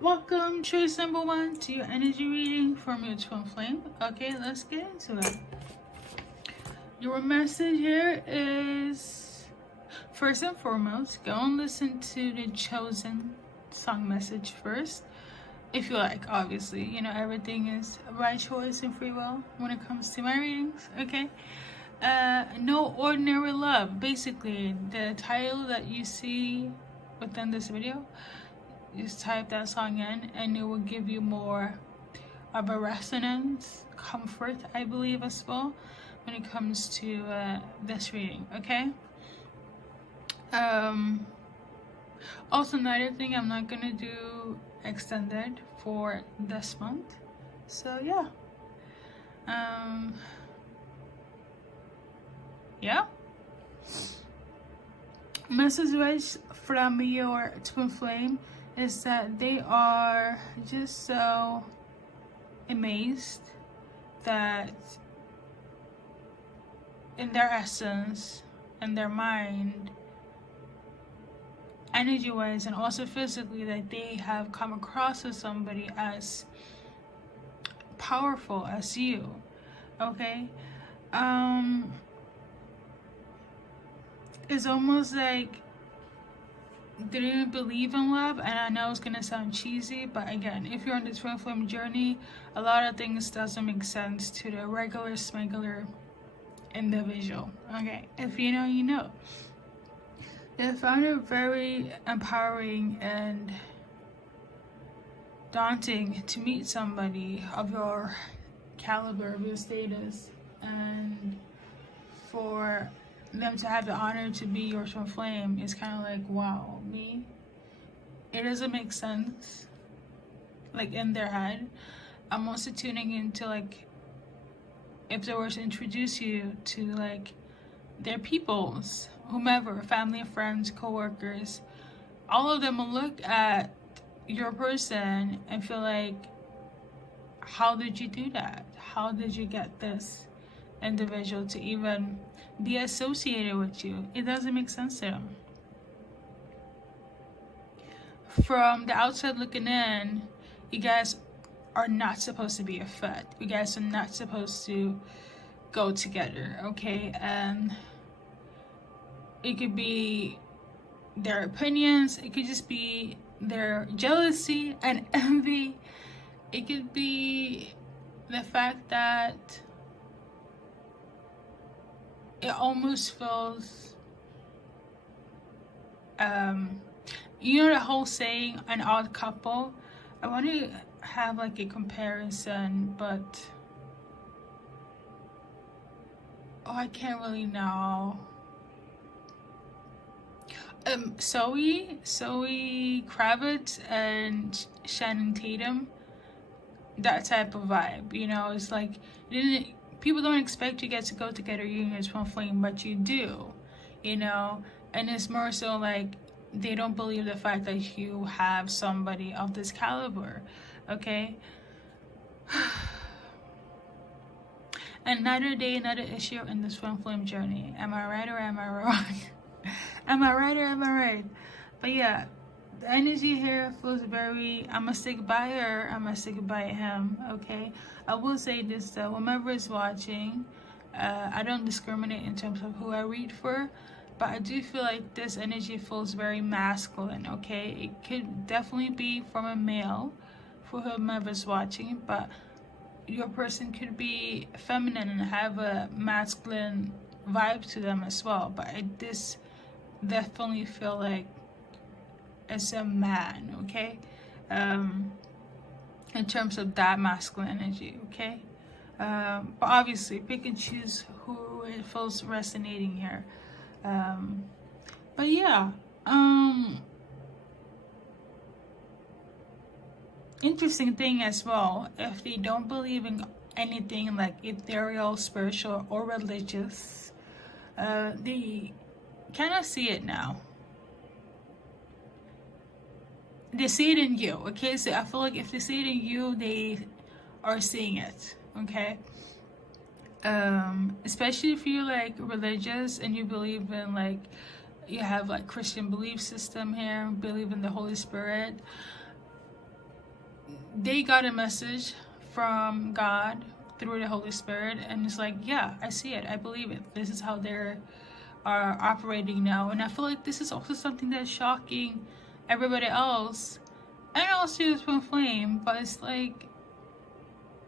Welcome, choice number 1, to your energy reading from your twin flame. Okay, let's get into it. Your message here is, first and foremost, go and listen to the chosen song message first. If you like, obviously. You know, everything is by choice and free will when it comes to my readings, okay? No ordinary love. Basically, the title that you see within this video, just type that song in and it will give you more of a resonance, comfort, I believe, as well, when it comes to this reading, okay? Also, another thing, I'm not gonna do extended for this month, so yeah. Yeah. Message from your twin flame is that they are just so amazed that in their essence, in their mind, energy wise and also physically, that they have come across as somebody as powerful as you, okay? It's almost like they didn't believe in love, and I know it's gonna sound cheesy, but again, if you're on the twin flame journey, a lot of things doesn't make sense to the regular smuggler individual, okay? If you know, you know. They found it very empowering and daunting to meet somebody of your caliber, of your status, and for them to have the honor to be your twin flame is kind of like, wow, me? It doesn't make sense, like, in their head. I'm also tuning into, like, if they were to introduce you to, like, their peoples, whomever, family, friends, co-workers, all of them will look at your person and feel like, how did you do that? How did you get this individual to even be associated with you? It doesn't make sense to them. From the outside looking in, you guys are not supposed to be a fit. You guys are not supposed to go together, okay? And it could be their opinions, it could just be their jealousy and envy, it could be the fact that it almost feels, you know the whole saying, an odd couple? I want to have like a comparison, but I can't really know. Zoe Kravitz and Shannon Tatum, that type of vibe, you know? It's like, people don't expect you guys to go together, you and your twin flame, but you do, you know? And it's more so like, they don't believe the fact that you have somebody of this caliber, okay? Another day, another issue in this twin flame journey. Am I right or am I wrong? Am I right or am I right? But yeah, the energy here feels very, I'm gonna stick by her, I'm gonna stick by him, okay? I will say this though, whomever is watching, I don't discriminate in terms of who I read for, but I do feel like this energy feels very masculine, okay? It could definitely be from a male for whomever's watching, but your person could be feminine and have a masculine vibe to them as well. But I just definitely feel like it's a man, okay? In terms of that masculine energy, okay? But obviously, pick and choose who it feels resonating here. But yeah, interesting thing as well, if they don't believe in anything like ethereal, spiritual, or religious, they kind of see it now. They see it in you, okay? So I feel like if they see it in you, they are seeing it, okay? Especially if you're like religious and you believe in, like, you have like Christian belief system here, believe in the Holy Spirit. they got a message from God through the Holy Spirit, and it's like, yeah, I see it, I believe it. This is how they're are operating now. And I feel like this is also something that's shocking everybody else, and also Twinflame, but it's like,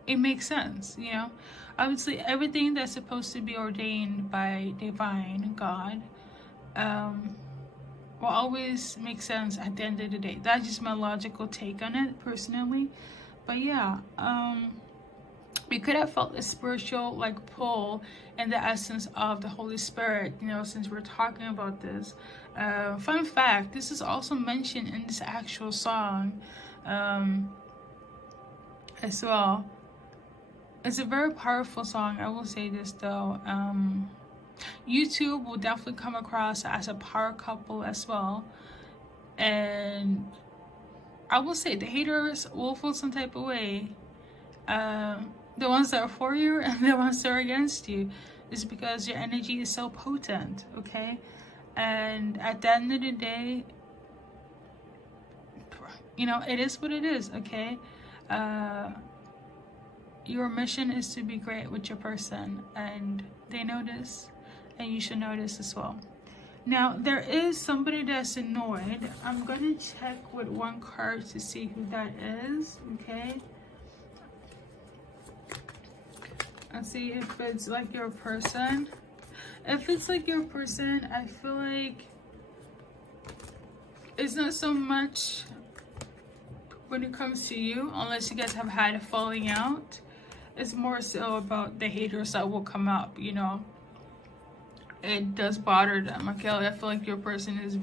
it makes sense, you know. Obviously everything that's supposed to be ordained by divine God will always make sense at the end of the day. That's just my logical take on it personally. But yeah, we could have felt a spiritual like pull in the essence of the Holy Spirit, you know, since we're talking about this. Fun fact, this is also mentioned in this actual song as well. It's a very powerful song. I will say this though, YouTube will definitely come across as a power couple as well, and I will say the haters will feel some type of way. The ones that are for you and the ones that are against you, is because your energy is so potent, okay? And at the end of the day, you know, it is what it is, okay? Your mission is to be great with your person, and they know this, and you should know this as well. Now, there is somebody that's annoyed. I'm gonna check with one card to see who that is, okay? And see if it's like your person. If it's like your person, I feel like it's not so much when it comes to you, unless you guys have had a falling out. It's more so about the haters that will come up, you know. It does bother them, okay? I feel like your person is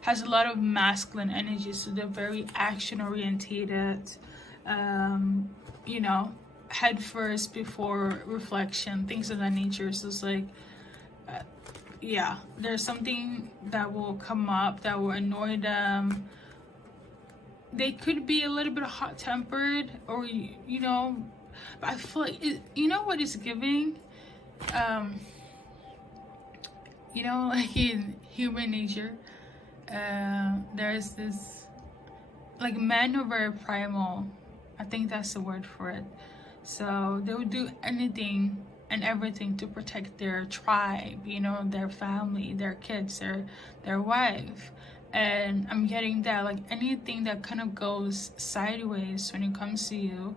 has a lot of masculine energy, so they're very action orientated, you know, head first before reflection, things of that nature. So it's like, yeah, there's something that will come up that will annoy them. They could be a little bit hot-tempered, or you know, but I feel like you know what it's giving, you know, like in human nature, there's this, like, men are very primal. I think that's the word for it. So they would do anything and everything to protect their tribe, you know, their family, their kids, their wife. And I'm getting that, like, anything that kind of goes sideways when it comes to you,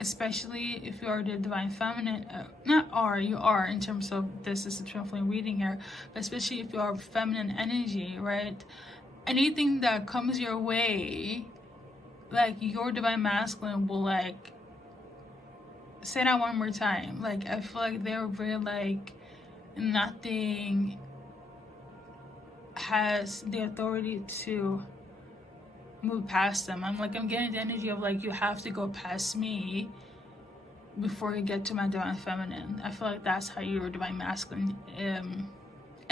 especially if you are the divine feminine, you are in terms of, this is a Twinflame reading here, but especially if you are feminine energy, right? Anything that comes your way, like, your divine masculine will, like, say that one more time. Like, I feel like they're very, like, nothing has the authority to move past them. I'm getting the energy of, like, you have to go past me before you get to my divine feminine. I feel like that's how your divine masculine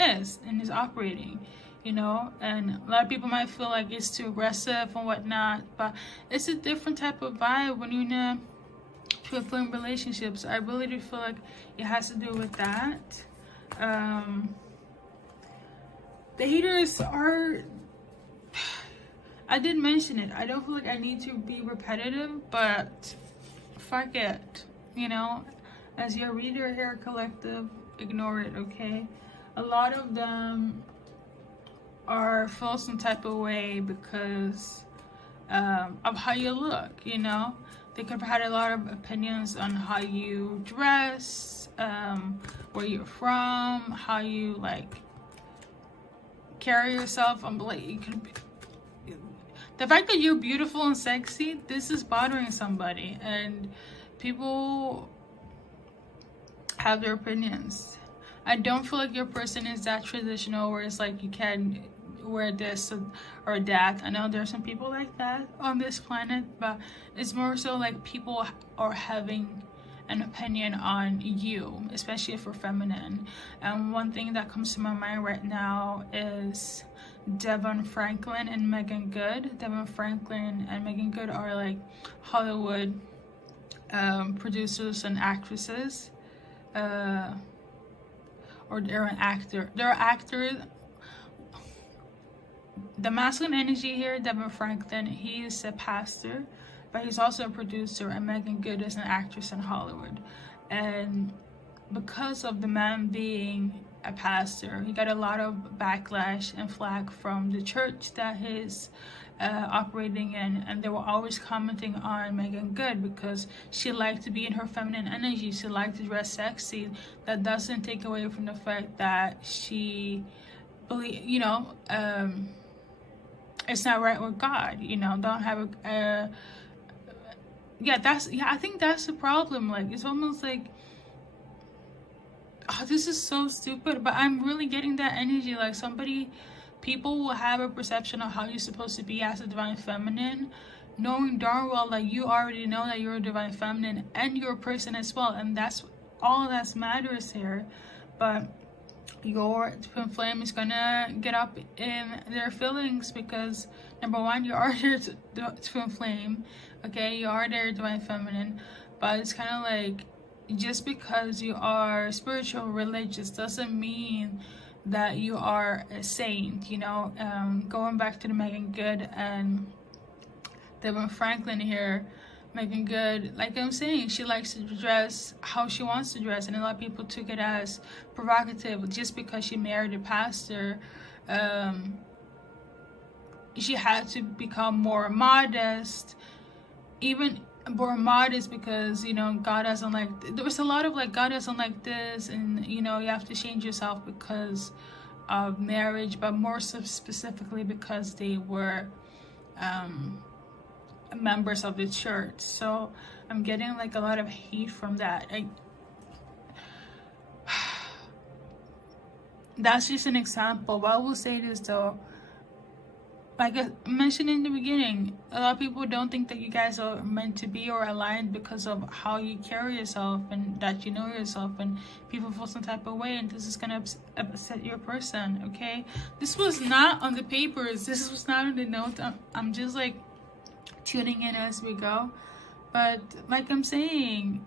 is and is operating, you know. And a lot of people might feel like it's too aggressive and whatnot, but it's a different type of vibe when you're in a Twinflame relationships. I really do feel like it has to do with that. The haters are, I did mention it, I don't feel like I need to be repetitive, but fuck it, you know. As your reader here, collective, ignore it, okay? A lot of them are feel some type of way because of how you look, you know. They could have had a lot of opinions on how you dress, where you're from, how you, like, carry yourself. Like, you could be, the fact that you're beautiful and sexy, this is bothering somebody, and people have their opinions. I don't feel like your person is that traditional where it's like you can wear this or that. I know there's some people like that on this planet, but it's more so like people are having an opinion on you, especially if we're feminine. And one thing that comes to my mind right now is Devon Franklin and Megan Good. Devon Franklin and Megan Good are, like, Hollywood producers and actresses, or they're an actor. They're actors. the masculine energy here, Devin Franklin, he is a pastor, but he's also a producer, and Megan Good is an actress in Hollywood. And because of the man being a pastor, he got a lot of backlash and flack from the church that he's operating in, and they were always commenting on Megan Good because she liked to be in her feminine energy. She liked to dress sexy. That doesn't take away from the fact that she believe, it's not right with God. Don't have a I think that's the problem. Like, it's almost like, oh, this is so stupid, but I'm really getting that energy. Like, people will have a perception of how you're supposed to be as a divine feminine, knowing darn well that you already know that you're a divine feminine and you're a person as well, and that's all that matters here. But your twin flame is gonna get up in their feelings because, number one, you are their twin flame, okay? You are their divine feminine, but it's kind of like, just because you are spiritual, religious, doesn't mean that you are a saint. Going back to the Megan Good and Devin Franklin here, Megan Good, like I'm saying, she likes to dress how she wants to dress, and a lot of people took it as provocative. Just because she married a pastor, she had to become more modest, even more modest, because God doesn't like, there was a lot of like, God doesn't like this, and you have to change yourself because of marriage, but more so specifically because they were members of the church. So I'm getting like a lot of hate from that. That's just an example, but I will say this though, like I mentioned in the beginning, a lot of people don't think that you guys are meant to be or aligned because of how you carry yourself and that you know yourself, and people feel some type of way, and this is gonna upset your person, okay? This was not on the papers, this was not on the notes. I'm just like tuning in as we go. But like I'm saying,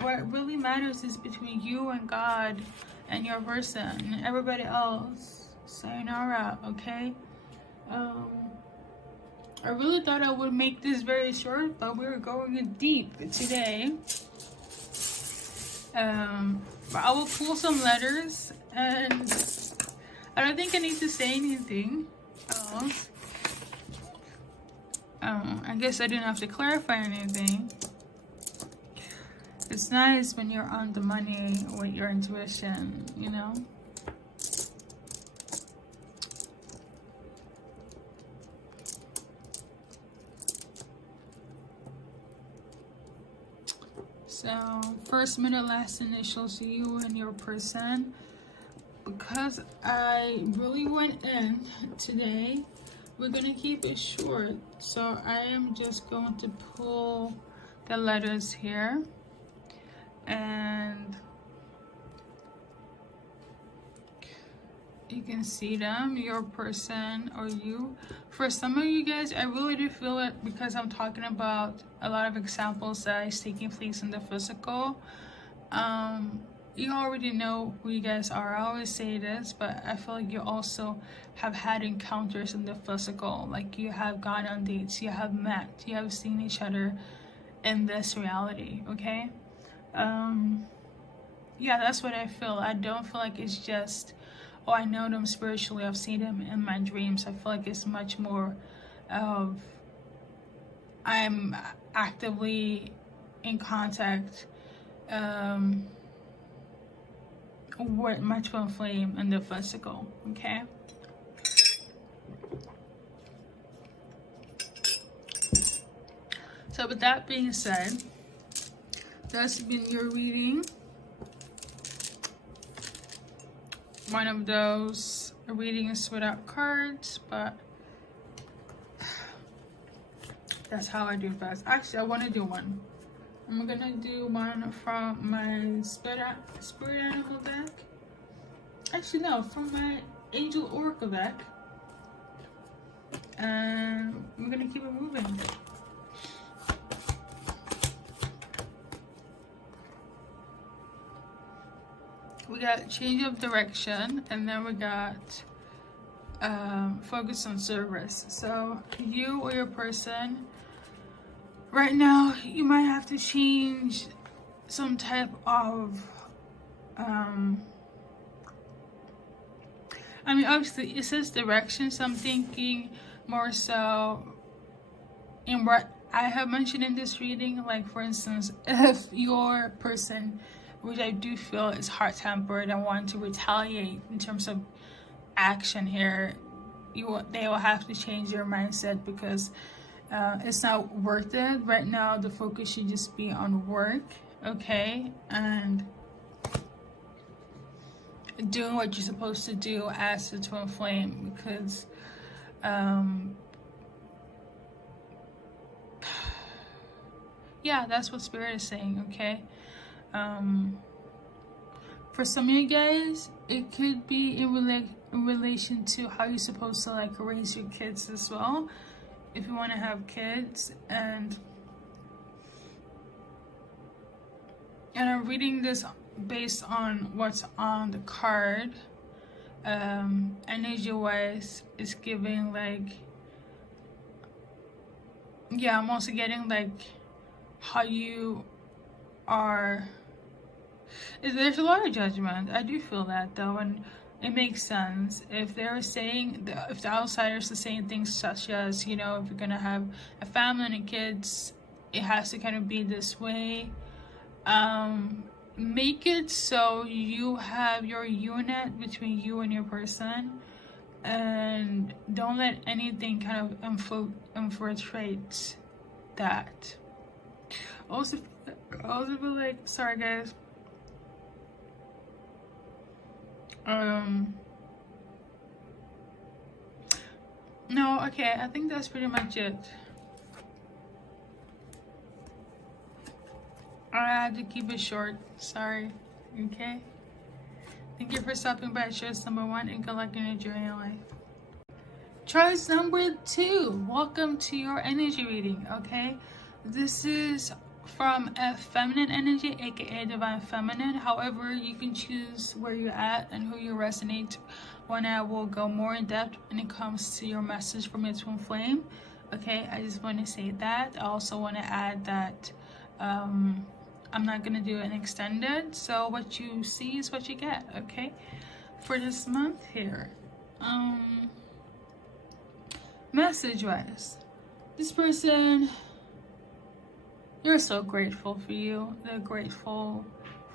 what really matters is between you and God and your person, and everybody else, sayonara, okay? I really thought I would make this very short, but we're going deep today. But I will pull some letters, and I don't think I need to say anything else. I guess I didn't have to clarify anything. It's nice when you're on the money with your intuition, So, first, middle, last initials, you and your person. Because I really went in today, we're going to keep it short. So, I am just going to pull the letters here. And you can see them, your person or you. For some of you guys, I really do feel it because I'm talking about a lot of examples that is taking place in the physical. You already know who you guys are. I always say this, but I feel like you also have had encounters in the physical. Like you have gone on dates, you have met, you have seen each other in this reality, okay? Yeah, that's what I feel. I don't feel like it's just, oh, I know them spiritually, I've seen them in my dreams. I feel like it's much more of I'm actively in contact with my twin flame in the physical, okay? So with that being said, that's been your reading. One of those readings without cards, but that's how I do best. Actually, I want to do one. I'm gonna do one from my spirit animal deck. Actually, no, from my angel oracle deck. And we're gonna keep it moving. We got change of direction, and then we got focus on service. So you or your person right now, you might have to change some type of I mean, obviously it says direction, so I'm thinking more so in what I have mentioned in this reading. Like, for instance, if your person, which I do feel is hot-tempered and want to retaliate in terms of action here, they will have to change their mindset, because it's not worth it right now. The focus should just be on work, okay, and doing what you're supposed to do as the twin flame, because yeah, that's what Spirit is saying, okay. For some of you guys, it could be in relation to how you're supposed to like raise your kids as well, if you want to have kids. And I'm reading this based on what's on the card. Energy wise, it's giving like, yeah, I'm also getting like how you are. There's a lot of judgment. I do feel that though, and it makes sense if they're saying, if the outsiders are saying things such as, you know, if you're gonna have a family and kids, it has to kind of be this way. Make it so you have your unit between you and your person, and don't let anything kind of infiltrate that. Also feel like, sorry guys, no, okay, I think that's pretty much it. I had to keep it short, sorry, okay? Thank you for stopping by at choice number 1, and good luck in your journey in life. Choice number 2, welcome to your energy reading, okay? This is from a feminine energy, aka divine feminine. However, you can choose where you're at and who you resonate. When I will go more in depth when it comes to your message from your twin flame, okay? I just want to say that. I also want to add that I'm not gonna do an extended, so what you see is what you get, okay? For this month here, message wise, this person, they're so grateful for you. They're grateful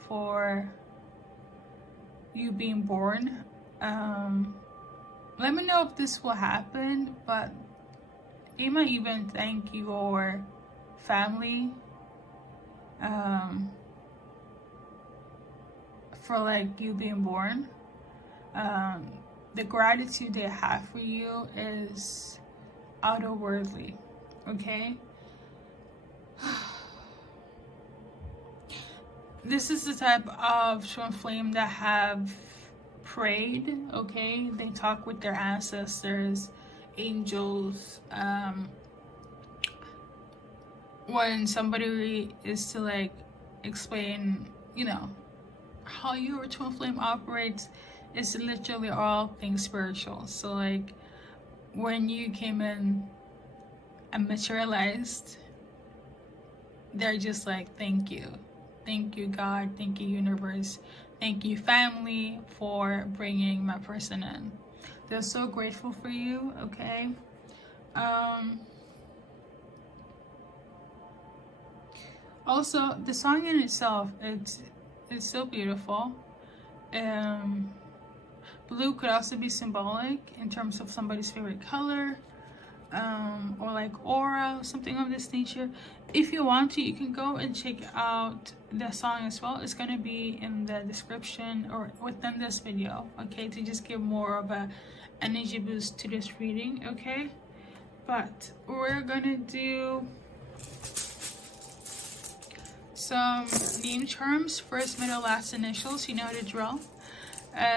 for you being born. Let me know if this will happen, but they might even thank your family for like you being born. The gratitude they have for you is otherworldly, okay? This is the type of twin flame that have prayed, okay? They talk with their ancestors, angels. When somebody is to like explain, you know, how your twin flame operates, it's literally all things spiritual. So like when you came in and materialized, they're just like, thank you God, thank you universe, thank you family for bringing my person in. They're so grateful for you, okay? Also, the song in itself, it's so beautiful. Blue could also be symbolic in terms of somebody's favorite color, or like aura, something of this nature. If you want to, you can go and check out the song as well. It's going to be in the description or within this video, okay, to just give more of a energy boost to this reading, okay? But we're gonna do some name charms, first, middle, last initials. You know the drill.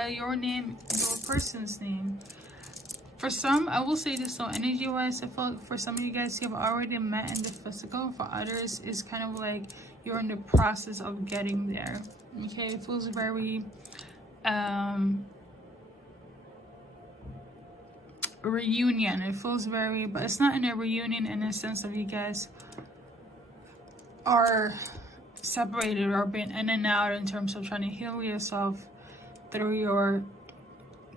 Your name, your person's name. For some, I will say this, so energy wise, I feel like for some of you guys, you have already met in the physical. For others, it's kind of like you're in the process of getting there, okay? It feels very reunion. It feels very, but it's not in a reunion in a sense of you guys are separated or been in and out in terms of trying to heal yourself through your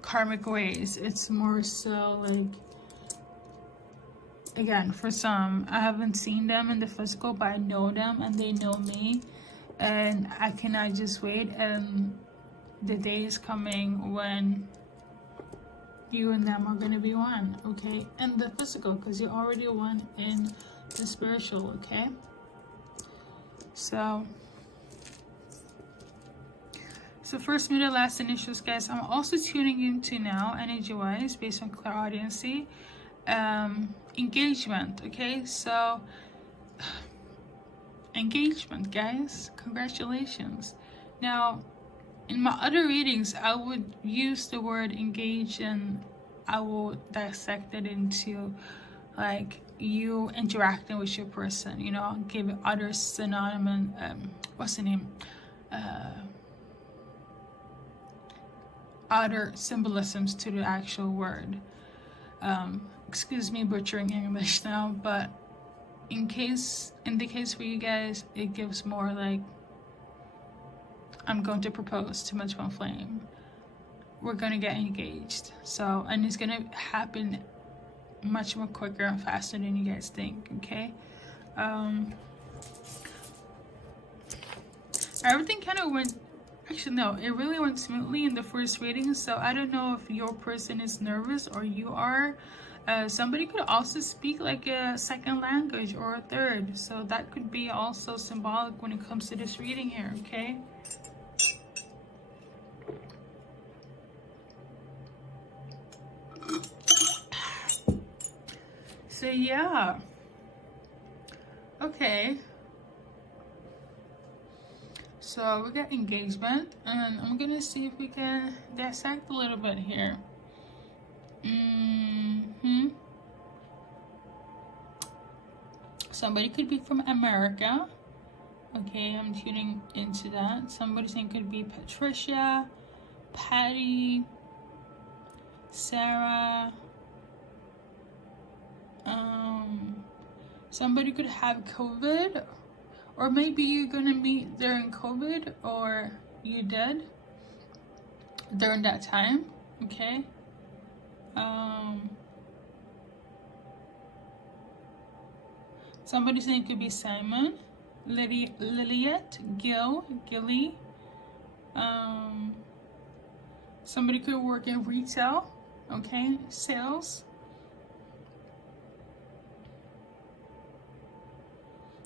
karmic ways. It's more so like, again, for some, I haven't seen them in the physical, but I know them and they know me, and I cannot just wait. And the day is coming when you and them are going to be one, okay? And the physical, because you're already one in the spiritual, okay? So first, middle, last initials, guys. I'm also tuning into now, energy-wise, based on clairaudiency, engagement, okay? So engagement, guys, congratulations. Now, in my other readings, I would use the word engage, and I will dissect it into like you interacting with your person, you know, give other synonymous, what's the name? Other symbolisms to the actual word. Excuse me butchering English now, but in the case for you guys, it gives more like, I'm going to propose to my twin flame. We're gonna get engaged. So, and it's gonna happen much more quicker and faster than you guys think, okay? Everything kind of went, actually no, it really went smoothly in the first reading. So I don't know if your person is nervous or you are. Somebody could also speak like a second language or a third. So that could be also symbolic when it comes to this reading here, okay? So yeah, okay, so we got engagement, and I'm gonna see if we can dissect a little bit here. Somebody could be from America, okay, I'm tuning into that. Somebody saying could be Patricia, Patty, Sarah. Somebody could have COVID, or maybe you're gonna meet during COVID, or you did during that time, okay? Somebody saying it could be Simon, Liliet, Gilly. Somebody could work in retail, okay, sales.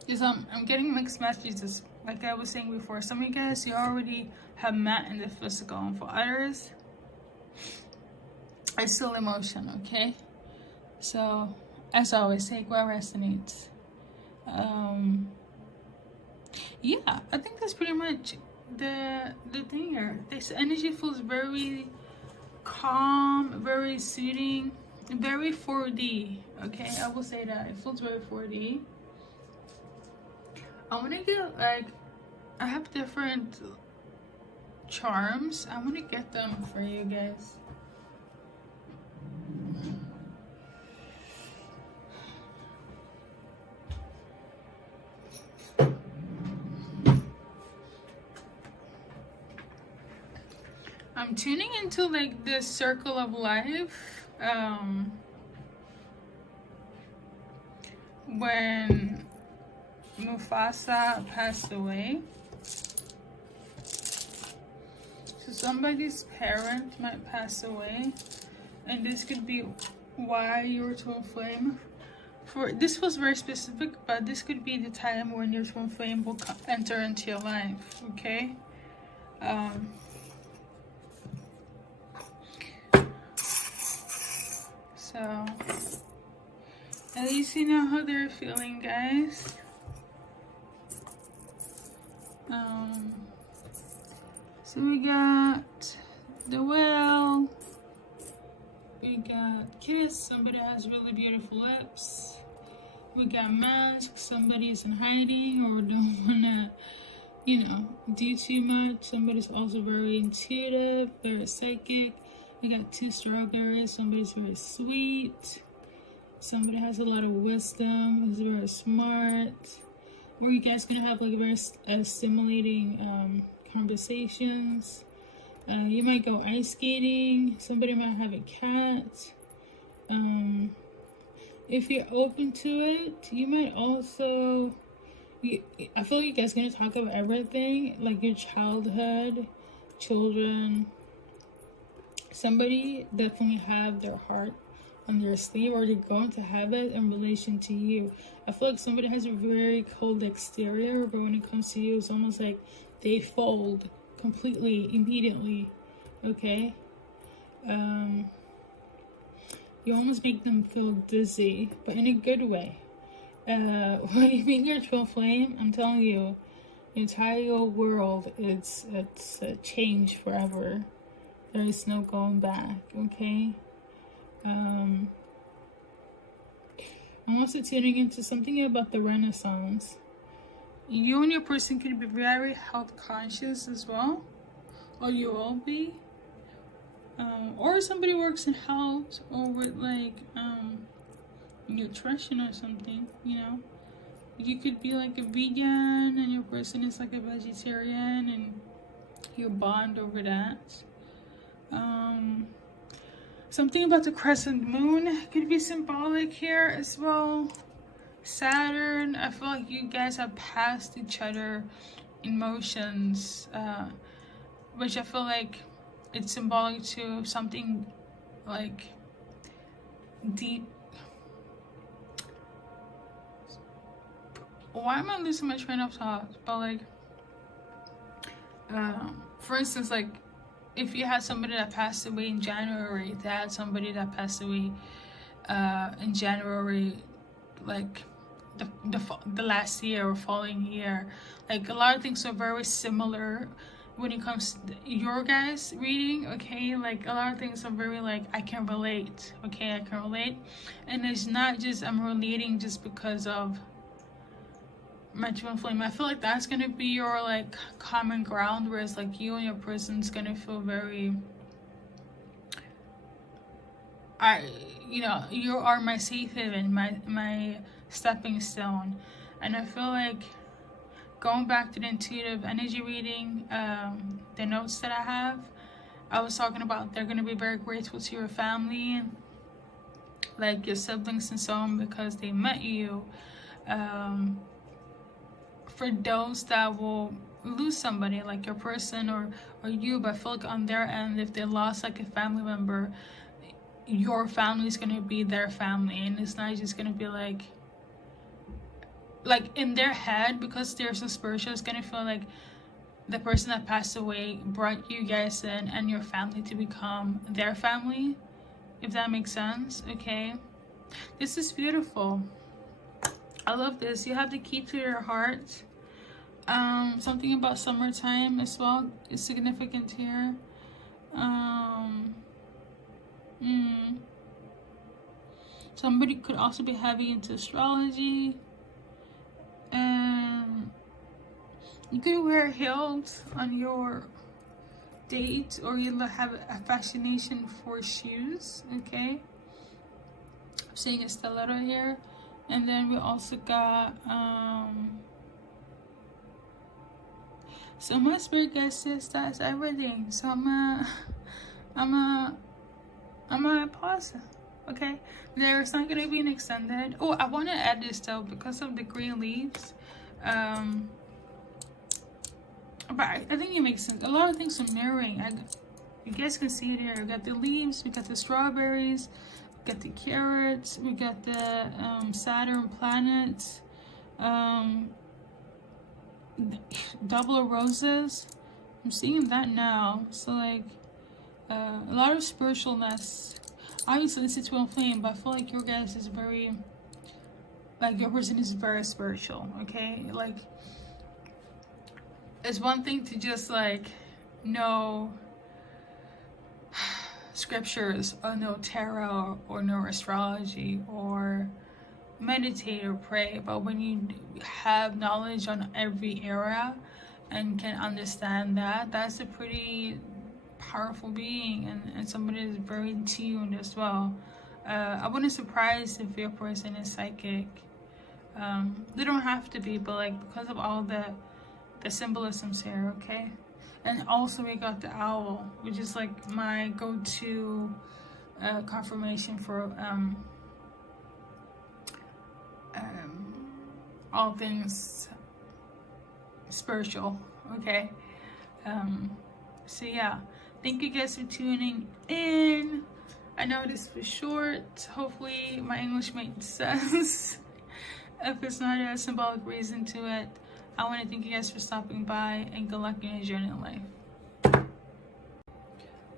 Because I'm getting mixed messages, like I was saying before. Some of you guys, you already have met in the physical, and for others, it's still emotion, okay? So, as always, take what resonates. Yeah, I think that's pretty much the thing here. This energy feels very calm, very soothing, very 4D, okay? I will say that. It feels very 4D. I want to get, like, I have different charms. I want to get them for you guys. I'm tuning into, like, this circle of life. When Mufasa passed away, so somebody's parent might pass away, and this could be why your twin flame, for this was very specific, but this could be the time when your twin flame will enter into your life, okay? So at least you know how they're feeling, guys. So we got the well, we got kiss, somebody has really beautiful lips, we got mask, somebody's in hiding or don't wanna, you know, do too much. Somebody's also very intuitive, very psychic, We got 2 strawberries. Somebody's very sweet. Somebody has a lot of wisdom, is very smart. Or you guys gonna have like very stimulating conversations. You might go ice skating. Somebody might have a cat. If you're open to it, you might also... I feel like you guys are gonna talk about everything, like your childhood, children. Somebody definitely have their heart on their sleeve, or they're going to have it in relation to you. I feel like somebody has a very cold exterior, but when it comes to you, it's almost like they fold completely, immediately. Okay? You almost make them feel dizzy, but in a good way. When you meet your twin flame, I'm telling you, the entire world, it's a change forever. There is no going back, okay? I'm also tuning into something about the Renaissance. You and your person could be very health conscious as well, or you will be. Or somebody works in health, or with like nutrition or something, you know. You could be like a vegan and your person is like a vegetarian, and you bond over that. Something about the crescent moon could be symbolic here as well. Saturn, I feel like you guys have passed each other emotions, which I feel like it's symbolic to something like deep. Why am I losing my train of thought? But like, for instance, like if you had somebody that passed away in January, they had somebody that passed away in January, like the last year or following year. Like a lot of things are very similar when it comes to your guys reading, okay? Like a lot of things are very like, I can relate, okay? I can relate. And it's not just I'm relating just because of my twin flame. I feel like that's gonna be your like common ground, whereas like you and your person's gonna feel very, you know, you are my safe haven, my stepping stone. And I feel like going back to the intuitive energy reading, the notes that I was talking about, they're gonna be very grateful to your family, like your siblings and so on, because they met you. For those that will lose somebody, like your person or you, but I feel like on their end, if they lost like a family member, your family is gonna be their family, and it's not just gonna be like in their head, because they're so spiritual, it's gonna feel like the person that passed away brought you guys in and your family to become their family, if that makes sense. Okay, this is beautiful. I love this. You have the key to your heart. Something about summertime as well is significant here. Somebody could also be heavy into astrology, and you could wear heels on your date, or you have a fascination for shoes. Okay, I'm seeing a stiletto here. And then we also got so my spirit guys says that's everything. So I'm gonna pause. Okay, there's not gonna be an extended. Oh, I want to add this though because of the green leaves. But I think it makes sense. A lot of things are mirroring. You guys can see it here. We got the leaves, we got the strawberries, we got the carrots, we got the Saturn planets, double roses. I'm seeing that now. So like a lot of spiritualness. Obviously this is twin flame, but I feel like your guys is very, like your person is very spiritual. Okay, like it's one thing to just like know scriptures or know tarot or know astrology or meditate or pray, but when you have knowledge on every era and can understand that, that's a pretty powerful being and somebody is very tuned as well. I wouldn't be surprised if your person is psychic. They don't have to be, but like because of all the symbolisms here, okay? And also we got the owl, which is like my go-to confirmation for all things spiritual, okay? So yeah, thank you guys for tuning in. I know this was short. Hopefully my English made sense. If it's not a symbolic reason to it, I want to thank you guys for stopping by, and good luck in your journey in life.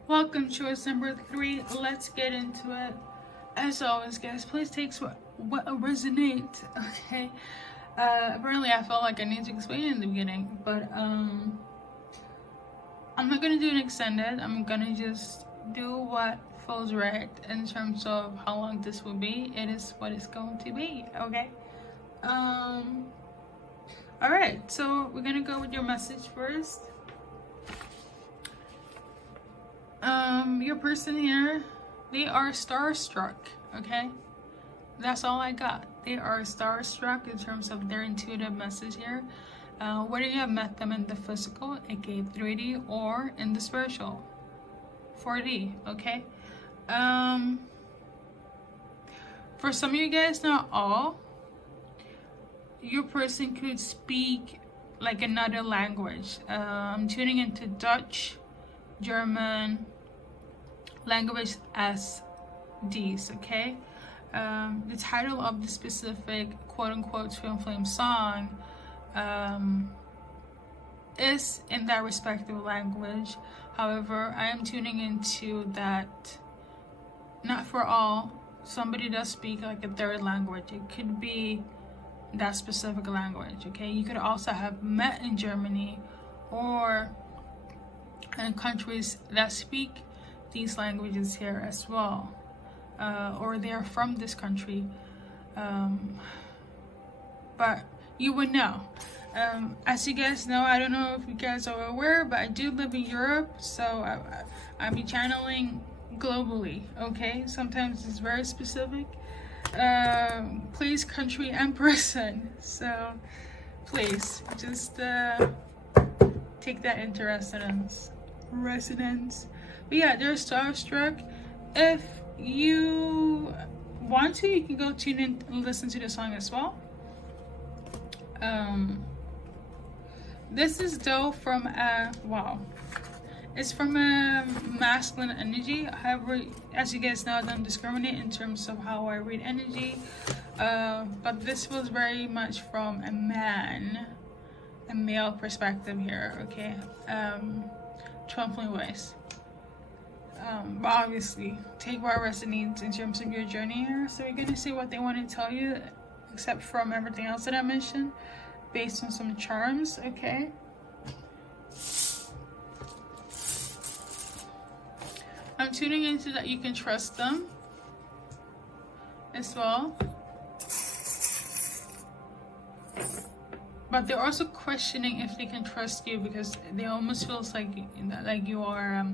Welcome, choice number 3. Let's get into it. As always, guys, please take what resonate, okay? Apparently I felt like I need to explain it in the beginning, but I'm not gonna do an extended. I'm gonna just do what feels right in terms of how long this will be. It is what it's going to be, okay? Alright, so we're gonna go with your message first. Your person here, they are starstruck, okay? That's all I got. They are starstruck in terms of their intuitive message here. Whether you have met them in the physical, aka 3D, or in the spiritual, 4D, okay? For some of you guys, not all, your person could speak like another language. I'm tuning into Dutch, German, language as these, okay? The title of the specific quote-unquote Twinflame song is in that respective language. However, I am tuning into that, not for all, somebody does speak like a third language. It could be that specific language, okay? You could also have met in Germany or in countries that speak these languages here as well, or they're from this country, but you would know. As you guys know, I don't know if you guys are aware, but I do live in Europe, so I be channeling globally, okay? Sometimes it's very specific, place, country, and person, so please just take that into resonance. But yeah, they're starstruck. If you want to, you can go tune in and listen to the song as well. This is though from wow, it's from a masculine energy. However, as you guys know, I don't discriminate in terms of how I read energy, but this was very much from a male perspective here, okay? Twinflame ways. But obviously, take what resonates in terms of your journey here. So we're gonna see what they want to tell you, except from everything else that I mentioned, based on some charms, okay? I'm tuning into that you can trust them as well. But they're also questioning if they can trust you, because they almost feels like you are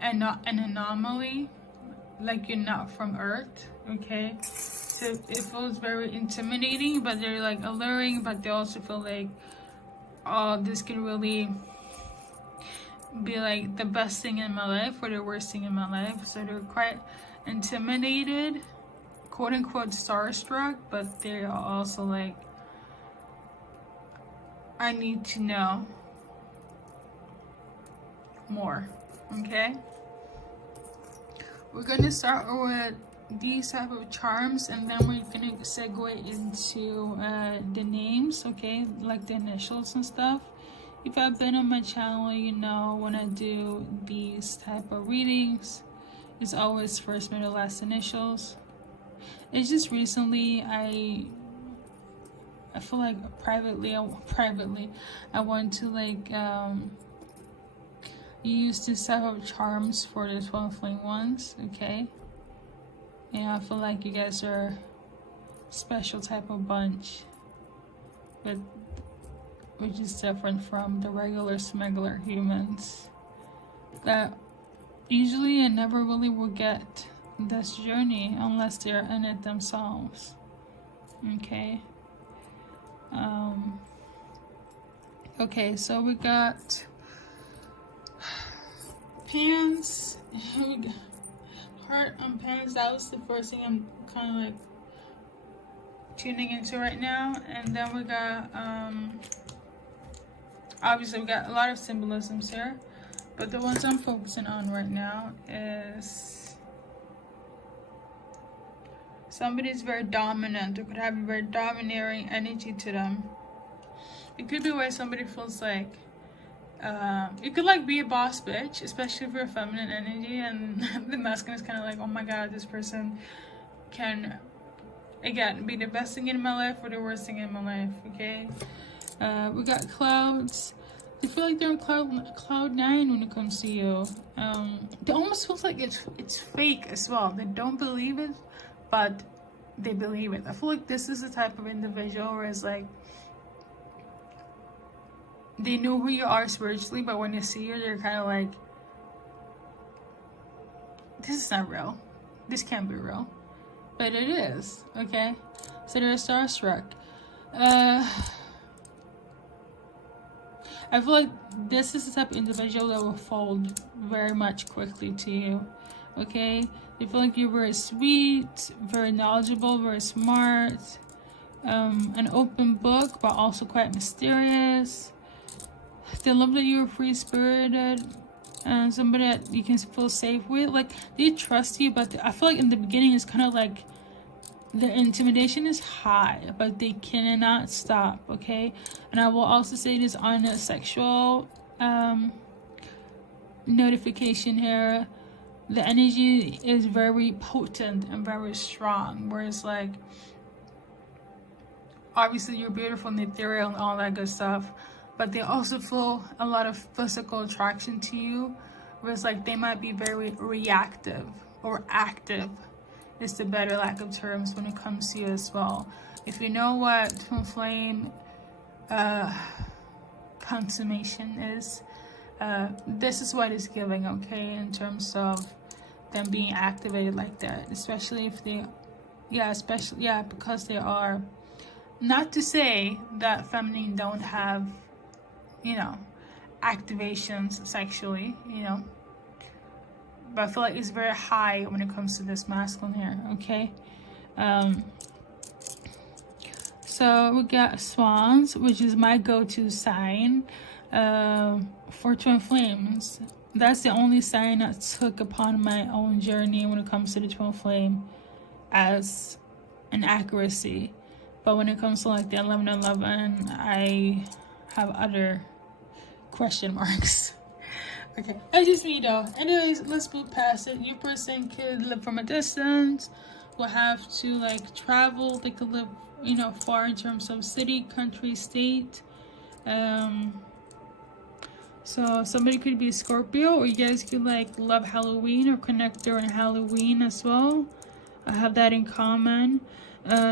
and not an anomaly, like you're not from Earth, okay? So it feels very intimidating, but they're like alluring, but they also feel like, oh, this could really be like the best thing in my life or the worst thing in my life. So they're quite intimidated, quote unquote starstruck, but they're also like, I need to know more, okay? We're gonna start with these type of charms, and then we're gonna segue into the names, okay, like the initials and stuff. If I've been on my channel, you know when I do these type of readings, it's always first, middle, last initials. It's just recently I feel like privately I want to like use this type of charms for the Twinflame ones, okay? And I feel like you guys are a special type of bunch which is different from the regular smuggler humans that usually and never really will get this journey unless they're in it themselves. Okay. Okay, so we got pants. We got heart on pants. That was the first thing I'm kind of like tuning into right now. And then we got obviously we got a lot of symbolisms here, but the ones I'm focusing on right now is somebody's very dominant or could have a very domineering energy to them. It could be where somebody feels like it could like be a boss bitch, especially if you're feminine energy, and the masculine is kind of like, oh my god, this person can again be the best thing in my life or the worst thing in my life. Okay. We got clouds. They feel like they're on cloud 9 when it comes to you. It almost feels like it's fake as well. They don't believe it, but they believe it. I feel like this is the type of individual where it's like they know who you are spiritually, but when they see you, they're kind of like, this is not real. This can't be real. But it is, okay? So they're starstruck. I feel like this is the type of individual that will fold very much quickly to you, okay? They feel like you're very sweet, very knowledgeable, very smart, an open book, but also quite mysterious. They love that you're free-spirited and somebody that you can feel safe with. Like, they trust you, but I feel like in the beginning it's kind of like the intimidation is high, but they cannot stop, okay? And I will also say this on a sexual notification here. The energy is very potent and very strong, whereas like obviously you're beautiful and ethereal and all that good stuff, but they also feel a lot of physical attraction to you, whereas like they might be very reactive or active is the better lack of terms when it comes to you as well. If you know what Twinflame consummation is, this is what it's giving, okay, in terms of them being activated like that, especially if they, because they are, not to say that feminine don't have, you know, activations sexually, you know, but I feel like it's very high when it comes to this masculine here, okay? So we got swans, which is my go-to sign for twin flames. That's the only sign I took upon my own journey when it comes to the twin flame as an accuracy. But when it comes to like the 1111, I have other question marks. Okay, that's just me though. Anyways, let's move past it. Your person could live from a distance, will have to like travel. They could live, you know, far in terms of city, country, state. So somebody could be a Scorpio, or you guys could like love Halloween or connect during Halloween as well. I have that in common.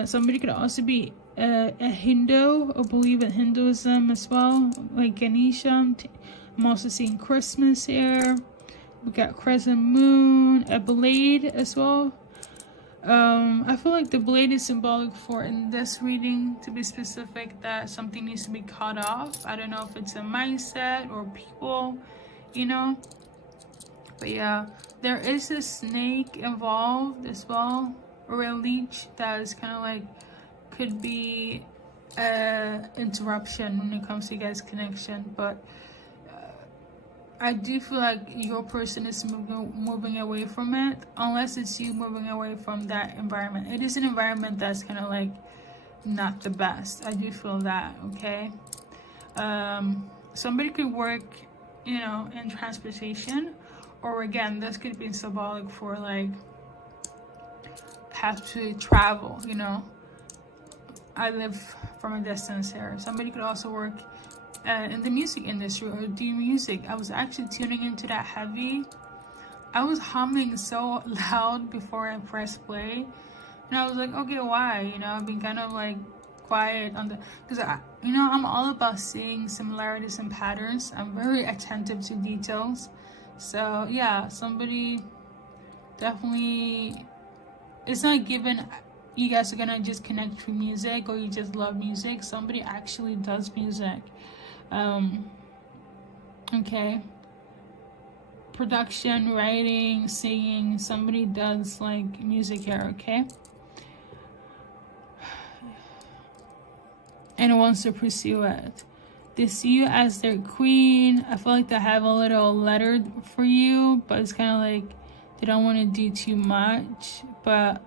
Somebody could also be a Hindu or believe in Hinduism as well, like Ganesha. I'm also seeing Christmas here. We got crescent moon, a blade as well. I feel like the blade is symbolic for, in this reading, to be specific, that something needs to be cut off. I don't know if it's a mindset or people, you know. But yeah, there is a snake involved as well, or a leech that is kind of like, could be interruption when it comes to you guys' connection. But I do feel like your person is moving away from it, unless it's you moving away from that environment. It is an environment that's kind of like not the best. I do feel that, okay? Somebody could work, you know, in transportation, or again, this could be symbolic for like have to travel, you know. I live from a distance here. Somebody could also work in the music industry or do music. I was actually tuning into that heavy. I was humming so loud before I pressed play, and I was like, okay, why? You know, I've been kind of like quiet on the, because you know, I'm all about seeing similarities and patterns. I'm very attentive to details. So yeah, somebody definitely, it's not given you guys are gonna just connect through music or you just love music. Somebody actually does music. Okay, production, writing, singing, somebody does like music here. Okay, and wants to pursue it. They see you as their queen. I feel like they have a little letter for you, but it's kind of like they don't want to do too much, but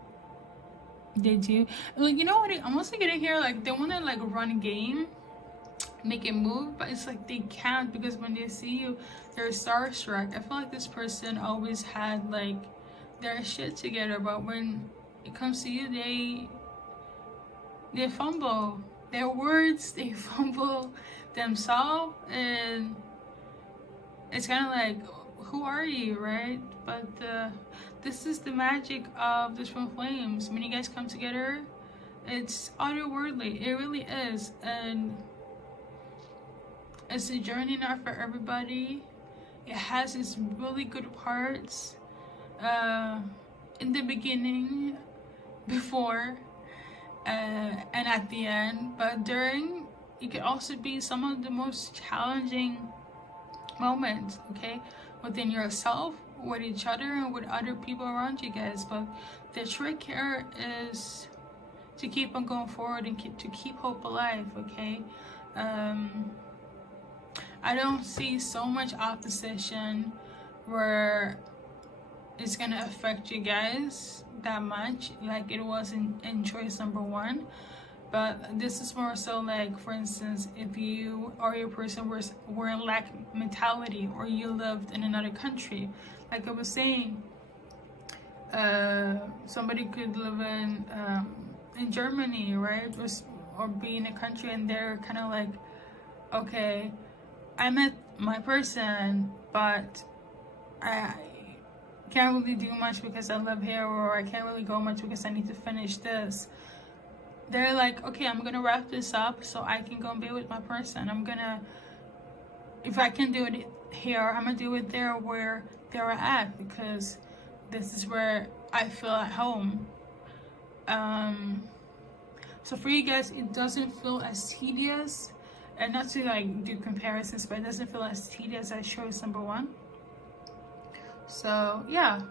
they do. Like, you know what, I'm also getting here, like they want to like run game, make it move, but it's like they can't, because when they see you, they're starstruck. I feel like this person always had like their shit together, but when it comes to you, they fumble their words, they fumble themselves, and it's kind of like, who are you, right? But this is the magic of the Twinflames. When you guys come together, it's otherworldly. It really is, and it's a journey not for everybody. It has its really good parts in the beginning, before, and at the end. But during, it could also be some of the most challenging moments, okay, within yourself, with each other, and with other people around you guys. But the trick here is to keep on going forward and to keep hope alive, okay? I don't see so much opposition where it's gonna affect you guys that much like it was in choice number one. But this is more so like, for instance, if you or your person were in lack mentality, or you lived in another country, like I was saying, somebody could live in Germany, right, or be in a country, and they're kind of like, okay, I met my person, but I can't really do much because I live here, or I can't really go much because I need to finish this. They're like, okay, I'm gonna wrap this up so I can go and be with my person. If I can do it here, I'm gonna do it there where they're at, because this is where I feel at home. So for you guys, it doesn't feel as tedious, and not to like do comparisons, but it doesn't feel as tedious as choice number one. So yeah,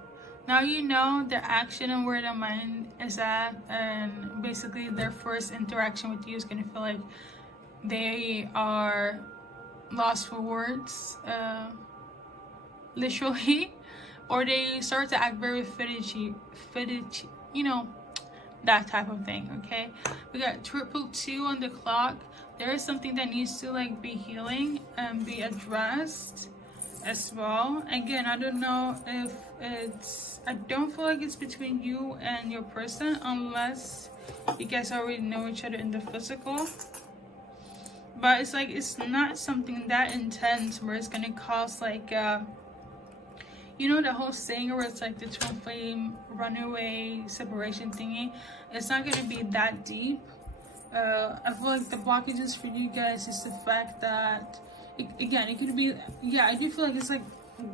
now you know their action and where their mind is at, and basically their first interaction with you is gonna feel like they are lost for words, literally, or they start to act very fidgety, you know, that type of thing. Okay, we got 222 on the clock. There is something that needs to like be healing and be addressed as well. Again, I don't know if I don't feel like it's between you and your person, unless you guys already know each other in the physical. But it's like, it's not something that intense where it's gonna cause like you know, the whole saying where it's like the twin flame runaway separation thingy. It's not gonna be that deep. I feel like the blockages for you guys is the fact that it could be, yeah, I do feel like it's like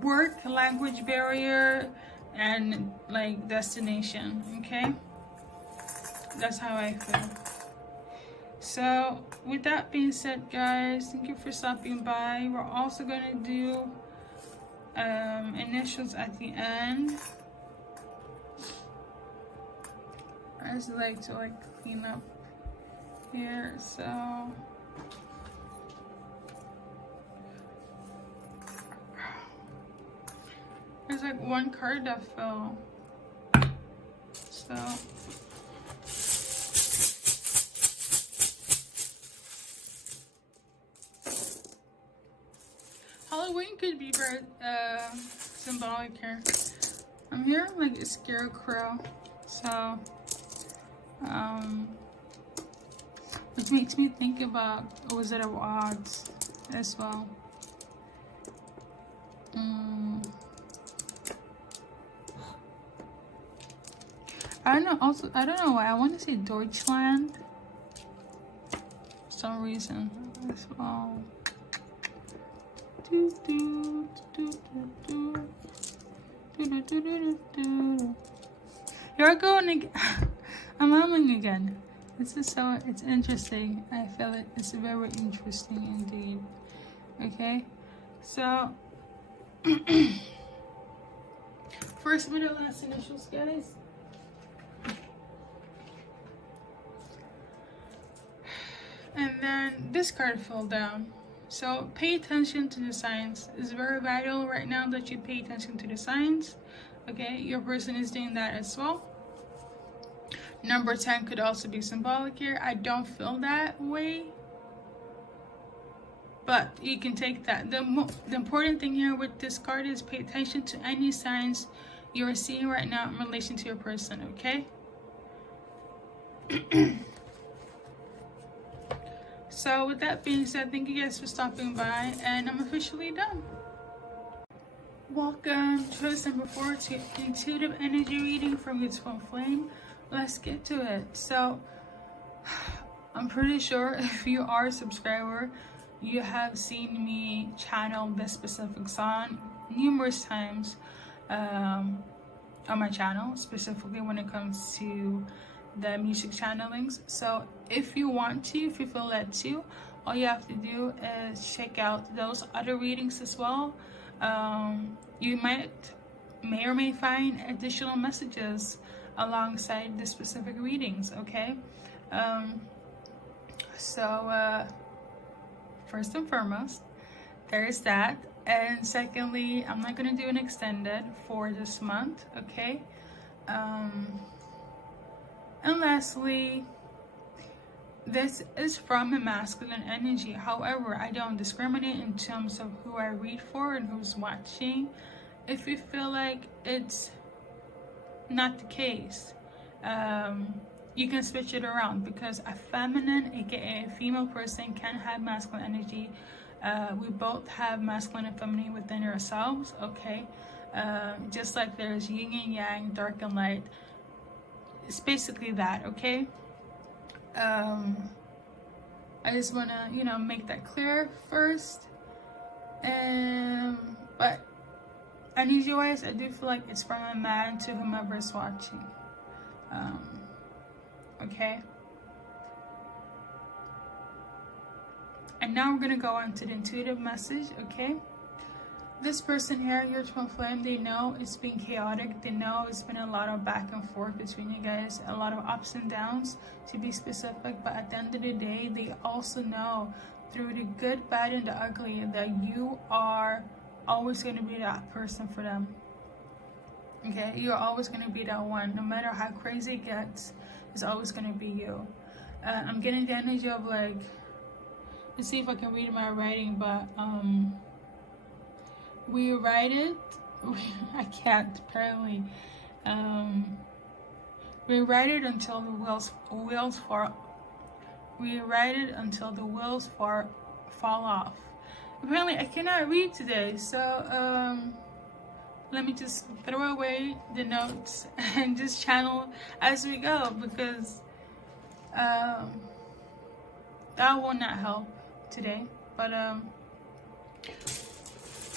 work, language barrier, and like destination. Okay, that's how I feel. So with that being said, guys, thank you for stopping by. We're also gonna do initials at the end. I just like to like clean up here, so there's like one card that fell, so Halloween could be very symbolic here. I'm hearing like a scarecrow, so which makes me think about Wizard of Oz as well. I don't know. Also, I don't know why I want to say Deutschland. some reason as well. You're going again. I'm humming again. This is so, it's interesting. I feel it. It's very interesting indeed. Okay, so first, middle, last initials, guys. And then this card fell down. So pay attention to the signs. It's very vital right now that you pay attention to the signs. Okay, your person is doing that as well. Number 10 could also be symbolic here. I don't feel that way, but you can take that. The important thing here with this card is pay attention to any signs you're seeing right now in relation to your person, okay? So with that being said, thank you guys for stopping by, and I'm officially done. Welcome, choice number 4 to intuitive energy reading from your Twinflame. Let's get to it. So I'm pretty sure if you are a subscriber, you have seen me channel this specific song numerous times on my channel, specifically when it comes to the music channelings. So if you want to, if you feel led to, all you have to do is check out those other readings as well. You may or may find additional messages alongside the specific readings, okay? First and foremost, there's that. And secondly, I'm not going to do an extended for this month, okay? And lastly, this is from a masculine energy. However, I don't discriminate in terms of who I read for and who's watching. If you feel like it's not the case, you can switch it around, because a feminine, aka a female person, can have masculine energy. We both have masculine and feminine within ourselves, okay? Just like there's yin and yang, dark and light. It's basically that, okay? I just want to, make that clear first. But energy-wise, I do feel like it's from a man to whomever is watching. Okay? And now we're going to go on to the intuitive message, okay? This person here, your twin flame, they know it's been chaotic. They know it's been a lot of back and forth between you guys, a lot of ups and downs, to be specific. But at the end of the day, they also know through the good, bad, and the ugly that you are always going to be that person for them. Okay? You're always going to be that one. No matter how crazy it gets, it's always going to be you. I'm getting the energy of like, let's see if I can read my writing, but we write it, I can't apparently, we write it until the wheels fall, we write it until the wheels fall off. Apparently I cannot read today, so let me just throw away the notes and just channel as we go, because that will not help today. But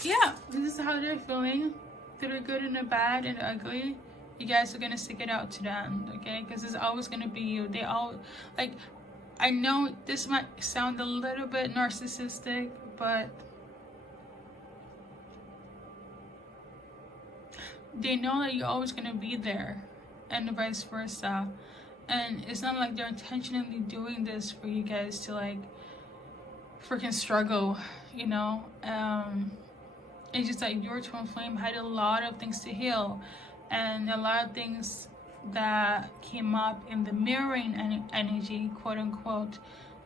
yeah, this is how they're feeling through the good and the bad and the ugly. You guys are gonna stick it out to the end, okay? Because it's always gonna be you. They all, like, I know this might sound a little bit narcissistic, but they know that you're always gonna be there, and vice versa. And it's not like they're intentionally doing this for you guys to like freaking struggle, you know. It's just like your twin flame had a lot of things to heal, and a lot of things that came up in the mirroring energy, quote unquote,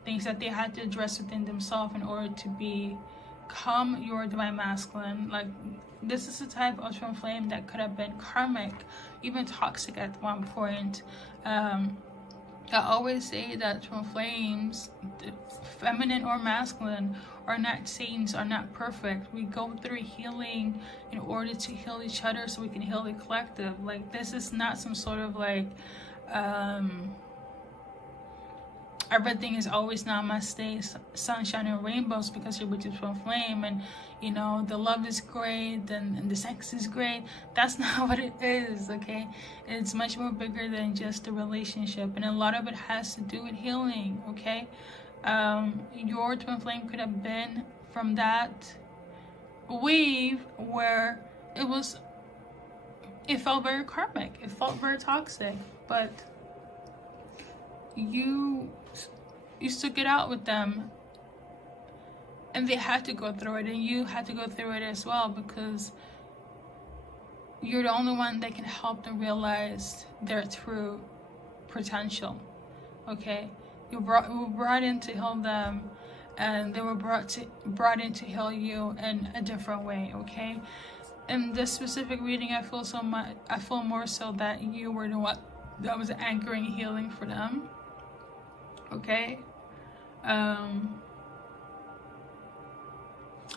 things that they had to address within themselves in order to become your divine masculine. Like, this is the type of twin flame that could have been karmic, even toxic at one point. I always say that twin flames, feminine or masculine, are not saints, are not perfect. We go through healing in order to heal each other so we can heal the collective. Like, this is not some sort of like, I everything is always namaste, sunshine and rainbows because you're with your twin flame, and you know the love is great and the sex is great. That's not what it is, okay? It's much more bigger than just a relationship, and a lot of it has to do with healing, okay? Your twin flame could have been from that wave where it felt very karmic, it felt very toxic, but you stuck it out with them, and they had to go through it, and you had to go through it as well, because you're the only one that can help them realize their true potential, okay? You were brought in to heal them, and they were brought in to heal you in a different way, okay? In this specific reading, I feel more so that you were the one that was anchoring healing for them, okay?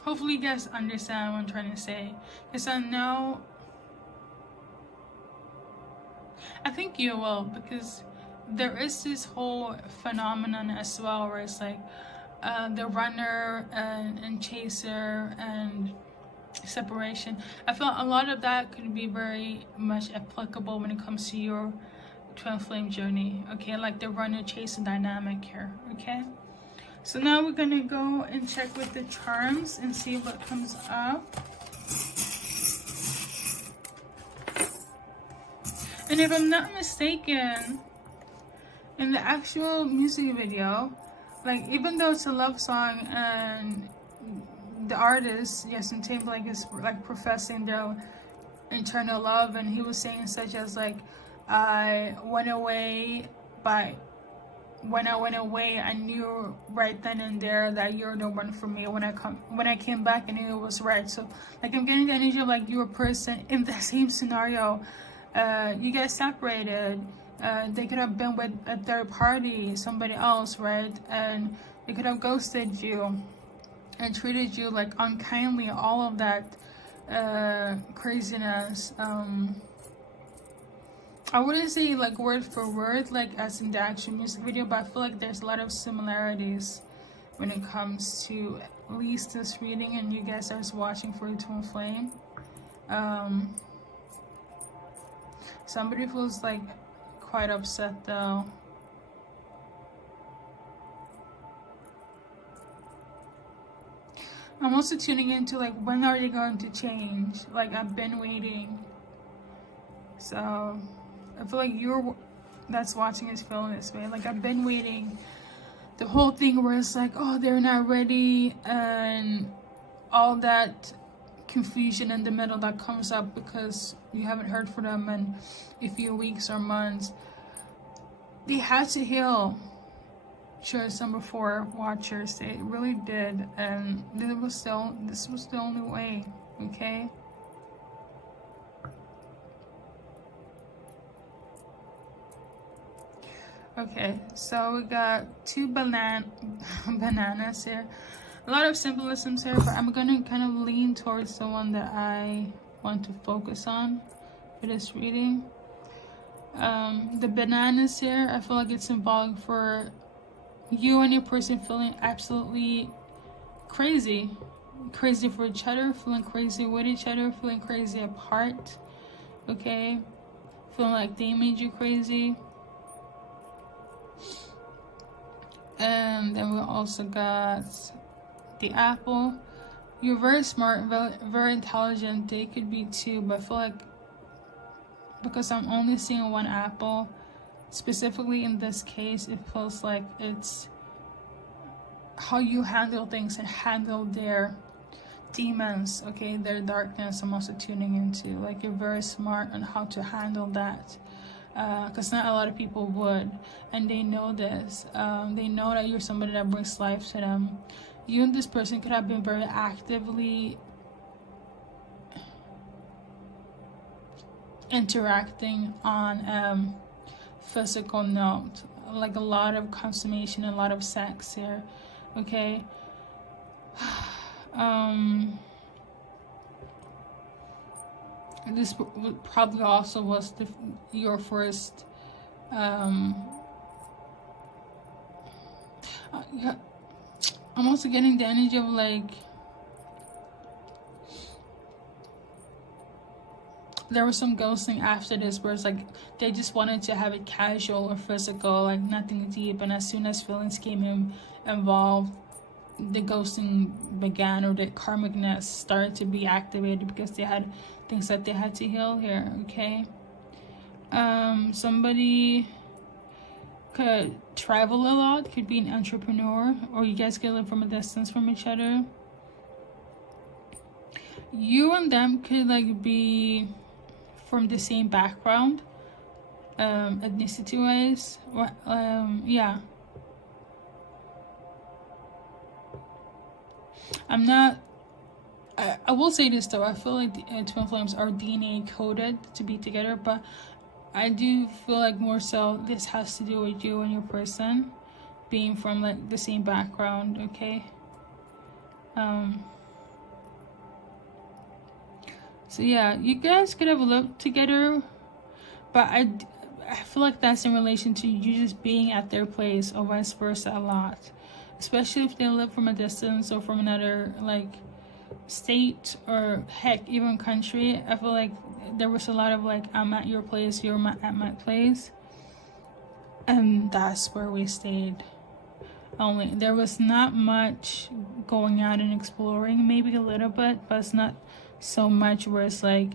Hopefully you guys understand what I'm trying to say, because I think you will, because there is this whole phenomenon as well where it's like the runner and chaser and separation. I feel a lot of that could be very much applicable when it comes to your twin flame journey, okay? Like the runner chaser dynamic here, okay? So now we're gonna go and check with the charms and see what comes up. And if I'm not mistaken, in the actual music video, like even though it's a love song and the artist, Justin Timberlake, is like professing their internal love, and he was saying such as like, when I went away, I knew right then and there that you're the one for me. When I came back, I knew it was right. So like I'm getting the energy of like you're a person in the same scenario. You guys separated. They could have been with a third party, somebody else, right? And they could have ghosted you and treated you like unkindly, all of that craziness. I wouldn't say like word for word like as in the actual music video, but I feel like there's a lot of similarities when it comes to at least this reading, and you guys are watching for your twin flame. Somebody feels like quite upset though. I'm also tuning into like, when are they going to change? Like, I've been waiting. So I feel like that's watching is feeling this way. Like, I've been waiting. The whole thing where it's like, oh, they're not ready, and all that confusion in the middle that comes up because you haven't heard from them in a few weeks or months. They had to heal. Choice number 4, watchers. They really did, and this was the only way, okay? Okay, so we got 2 bananas here. A lot of symbolisms here, but I'm gonna kind of lean towards the one that I want to focus on for this reading. The bananas here, I feel like it's symbolic for you and your person feeling absolutely crazy for each other, feeling crazy with each other, feeling crazy apart, okay? Feeling like they made you crazy. And then we also got the apple. You're very smart, very intelligent. They could be 2, but I feel like because I'm only seeing 1 apple, specifically in this case, it feels like it's how you handle things and handle their demons, okay, their darkness. I'm also tuning into, like, you're very smart on how to handle that, because not a lot of people would, and they know this. They know that you're somebody that brings life to them. You and this person could have been very actively interacting on physical note, like a lot of consummation, a lot of sex here, okay? This probably also was your first Yeah, I'm also getting the energy of like there was some ghosting after this where it's like they just wanted to have it casual or physical, like nothing deep, and as soon as feelings came involved, the ghosting began, or the karmicness started to be activated because they had things that they had to heal here. Okay, somebody could travel a lot, could be an entrepreneur, or you guys could live from a distance from each other. You and them could like be from the same background, ethnicity wise, or yeah. I'm not, I will say this though, I feel like twin flames are DNA coded to be together, but I do feel like more so this has to do with you and your person being from like the same background. Okay, so yeah, you guys could have lived together, but I feel like that's in relation to you just being at their place or vice versa a lot, especially if they live from a distance or from another like state or heck even country. I feel like there was a lot of like, I'm at your place, you're at my place, and that's where we stayed. Only there was not much going out and exploring, maybe a little bit, but it's not so much where it's like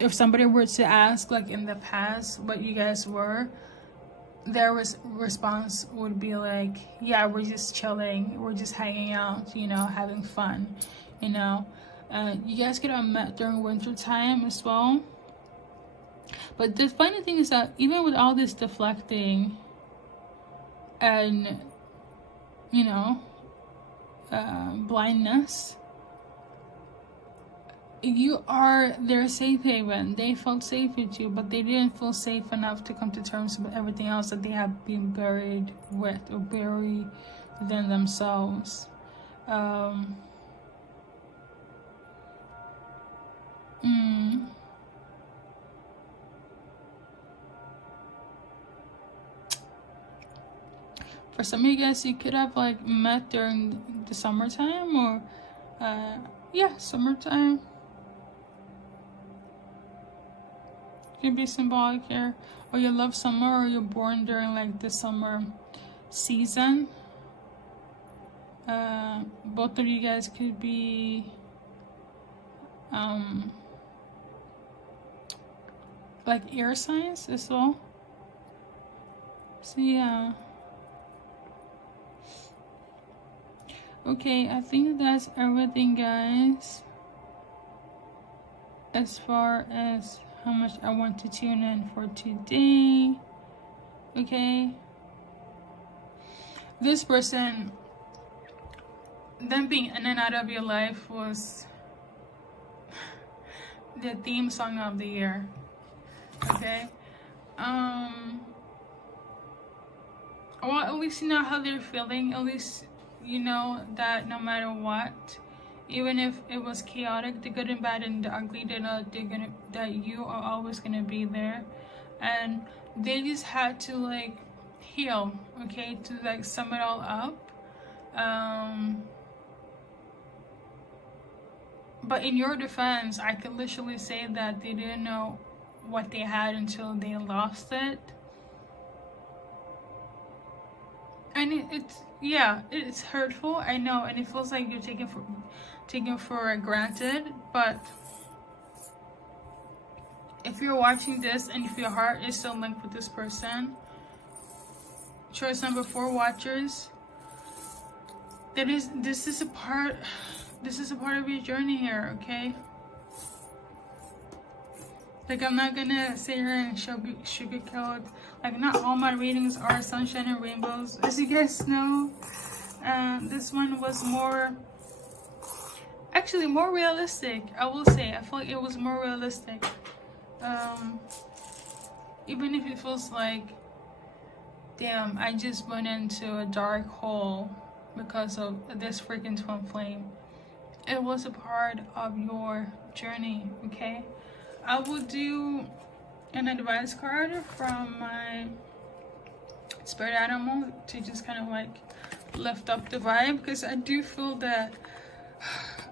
if somebody were to ask like in the past what you guys were, their response would be like, yeah, we're just chilling, we're just hanging out, you know, having fun, you know. You guys could have met during winter time as well. But the funny thing is that even with all this deflecting and, you know, blindness, you are their safe haven. They felt safe with you, but they didn't feel safe enough to come to terms with everything else that they have been buried with or buried within themselves. For some of you guys, you could have like met during the summertime, or yeah, summertime. Could be symbolic here, or you love summer, or you're born during like the summer season. Both of you guys could be like air signs as well. So yeah. Okay, I think that's everything, guys, as far as how much I want to tune in for today. Okay, this person, them being in and out of your life, was the theme song of the year. Okay, well, at least you know how they're feeling. At least you know that no matter what, even if it was chaotic, the good and bad and the ugly, they know that you are always gonna be there, and they just had to like heal. Okay, to like sum it all up. But in your defense, I could literally say that they didn't know what they had until they lost it. And it's hurtful, I know, and it feels like you're taken for granted. But if you're watching this and if your heart is still linked with this person, choice number 4, watchers, this is a part of your journey here. Okay, like, I'm not gonna sit here and sugarcoat. Like, not all my readings are sunshine and rainbows, as you guys know. This one was more realistic, I will say. I feel like it was more realistic. Even if it feels like, damn, I just went into a dark hole because of this freaking twin flame. It was a part of your journey, okay? I will do an advice card from my spirit animal to just kind of like lift up the vibe, because I do feel that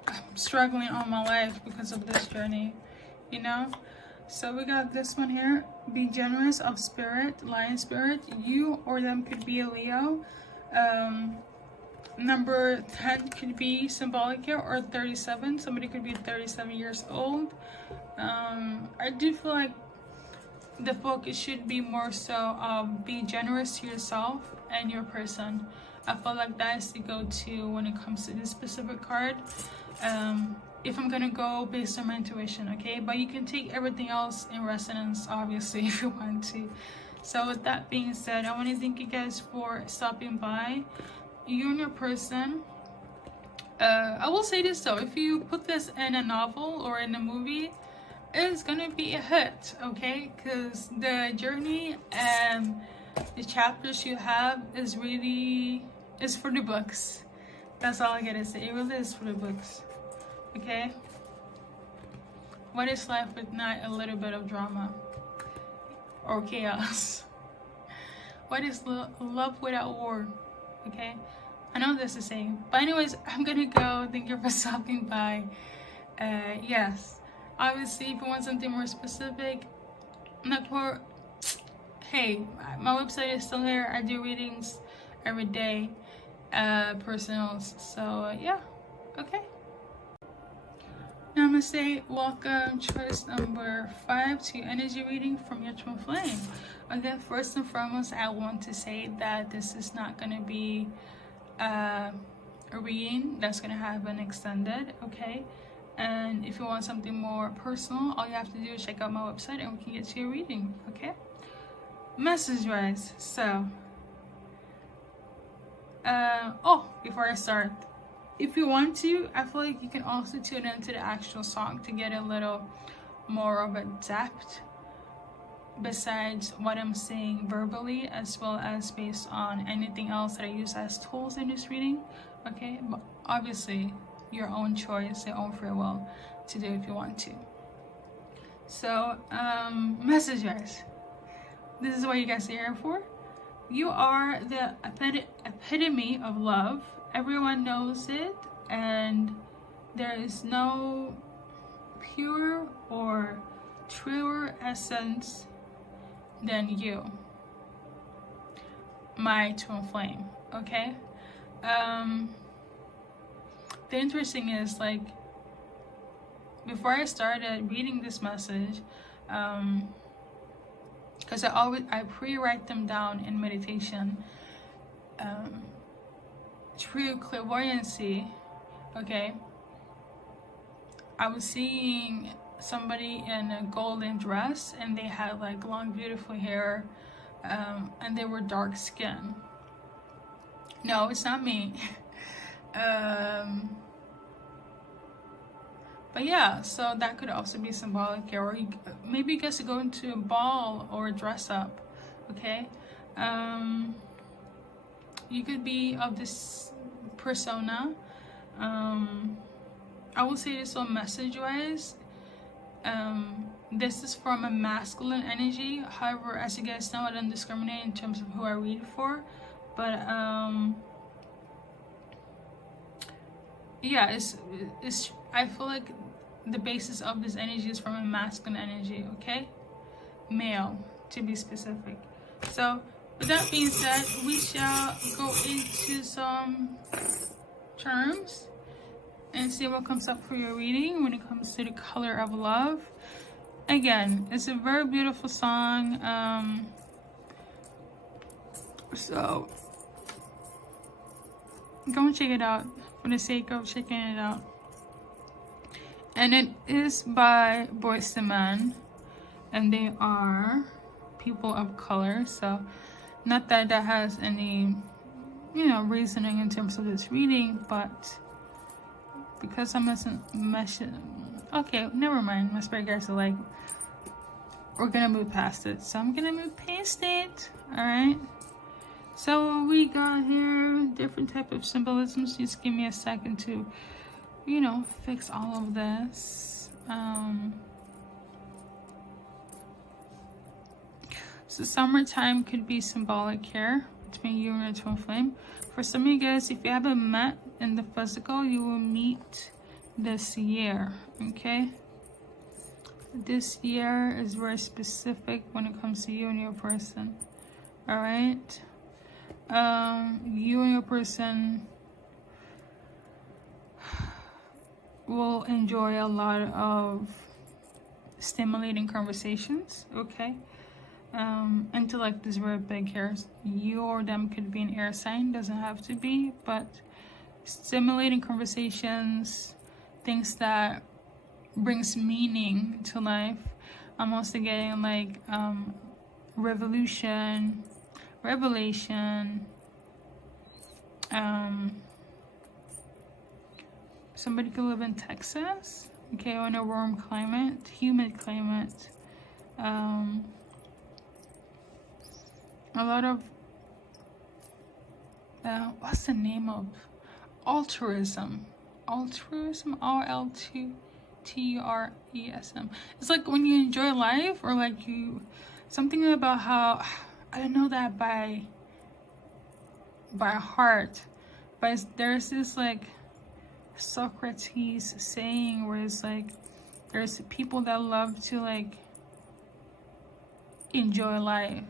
I'm struggling all my life because of this journey, you know. So we got this one here. Be generous of spirit, lion spirit. You or them could be a Leo. Number 10 could be symbolic here, or 37. Somebody could be 37 years old. I do feel like the focus should be more so be generous to yourself and your person. I feel like that is the go-to when it comes to this specific card. If I'm gonna go based on my intuition, okay? But you can take everything else in resonance, obviously, if you want to. So with that being said, I want to thank you guys for stopping by. You and your person. I will say this though, if you put this in a novel or in a movie, it's gonna be a hit, okay? Because the journey and the chapters you have is for the books. That's all I gotta say. It really is for the books, okay? What is life with not a little bit of drama or chaos? What is love without war? Okay, I know this is saying, but anyways, I'm gonna go. Thank you for stopping by. Yes, obviously, if you want something more specific, hey, my website is still here. I do readings every day, personals. So yeah, okay. Namaste, welcome, choice number 5 to energy reading from your twin flame. Okay, first and foremost, I want to say that this is not going to be a reading that's going to have an extended, okay? And if you want something more personal, all you have to do is check out my website and we can get you a reading, okay? Message wise, so, before I start, if you want to, I feel like you can also tune into the actual song to get a little more of a depth besides what I'm saying verbally, as well as based on anything else that I use as tools in this reading, okay? But obviously, your own choice, your own free will to do if you want to. So, message guys. This is what you guys are here for. You are the epitome of love. Everyone knows it, and there is no pure or truer essence than you, my twin flame, okay? The interesting is, like, before I started reading this message, because I pre-write them down in meditation, true clairvoyancy, okay? I was seeing somebody in a golden dress, and they had like long beautiful hair, and they were dark skinned. No, it's not me. But yeah, so that could also be symbolic here, or maybe you guys go into a ball or dress up, okay? You could be of this persona. I will say this on message wise. This is from a masculine energy. However, as you guys know, I don't discriminate in terms of who I read for. But yeah, it's I feel like the basis of this energy is from a masculine energy, okay? Male, to be specific. So with that being said, we shall go into some terms and see what comes up for your reading when it comes to the color of love. Again, it's a very beautiful song. So go and check it out for the sake of checking it out. And it is by Boyz II Men, and they are people of color. So not that that has any, you know, reasoning in terms of this reading, but because I'm okay, never mind. My spirit guides are like, we're gonna move past it, so I'm gonna move past it. All right, so we got here different type of symbolisms. Just give me a second to, you know, fix all of this. So summertime could be symbolic here, between you and your twin flame. For some of you guys, if you haven't met in the physical, you will meet this year, okay? This year is very specific when it comes to you and your person, all right? You and your person will enjoy a lot of stimulating conversations, okay? Intellect is very big here. You or them could be an air sign, doesn't have to be, but stimulating conversations, things that brings meaning to life. I'm also getting like revelation, somebody could live in Texas, okay, or in a warm climate, humid climate. A lot of what's the name of altruism, R-L-T-U-R-E-S-M. It's like when you enjoy life, or like you, something about how, I don't know that by heart, but there's this like Socrates saying where it's like there's people that love to like enjoy life,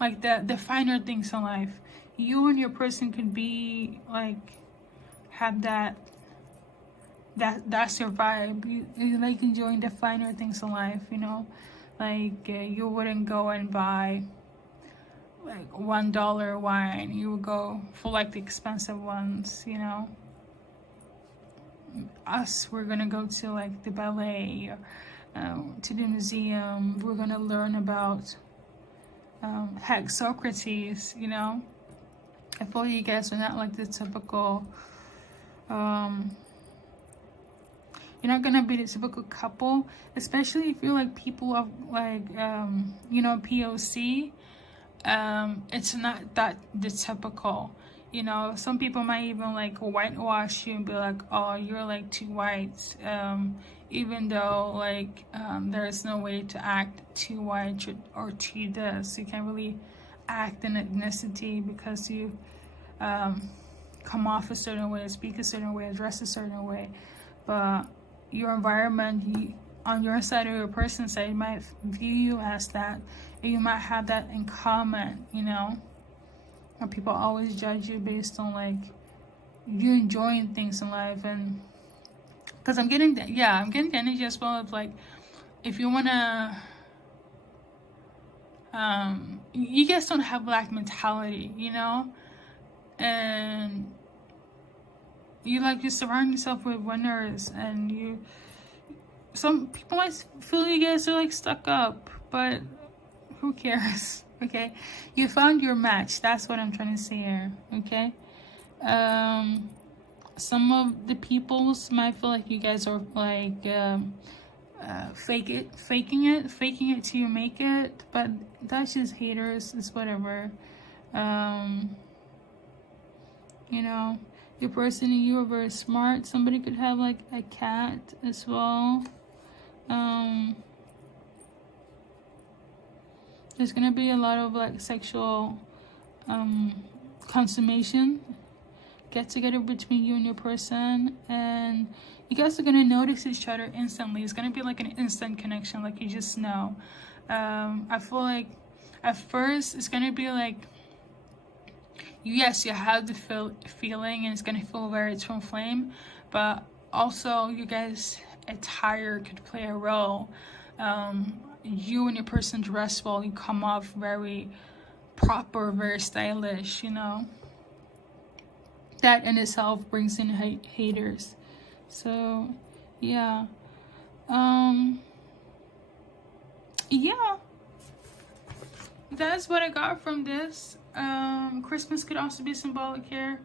like the finer things in life. You and your person could be like, have that's your vibe. You like enjoying the finer things in life, you know, like you wouldn't go and buy like $1 wine. You would go for like the expensive ones, you know. Us, we're gonna go to like the ballet, to the museum. We're gonna learn about heck, Socrates, you know. I feel you guys are not like the typical, you're not gonna be the typical couple, especially if you're like people of like, you know, POC. It's not that the typical, you know. Some people might even like whitewash you and be like, oh, you're like too white, even though like there's no way to act too white or too this. You can't really act in ethnicity because you come off a certain way, speak a certain way, dress a certain way, but your environment, on your side or your person's side, might view you as that, and you might have that in common, you know. And people always judge you based on like you enjoying things in life. And because I'm getting that, yeah, I'm getting the energy as well of like, if you wanna you guys don't have black mentality, you know, and you like to surround yourself with winners, and you, some people might feel you guys are like stuck up, but who cares? Okay, you found your match. That's what I'm trying to say here. Okay, some of the peoples might feel like you guys are like faking it till you make it, but that's just haters. It's whatever. You know, your person and you are very smart. Somebody could have like a cat as well. There's gonna be a lot of like sexual consummation, get together between you and your person, and you guys are gonna notice each other instantly. It's gonna be like an instant connection, like you just know. I feel like at first it's gonna be like, yes, you have the feeling, and it's gonna feel very twin flame, but also you guys attire could play a role. You and your person dress well, you come off very proper, very stylish, you know. That in itself brings in haters. So yeah, yeah, that's what I got from this. Christmas could also be symbolic here.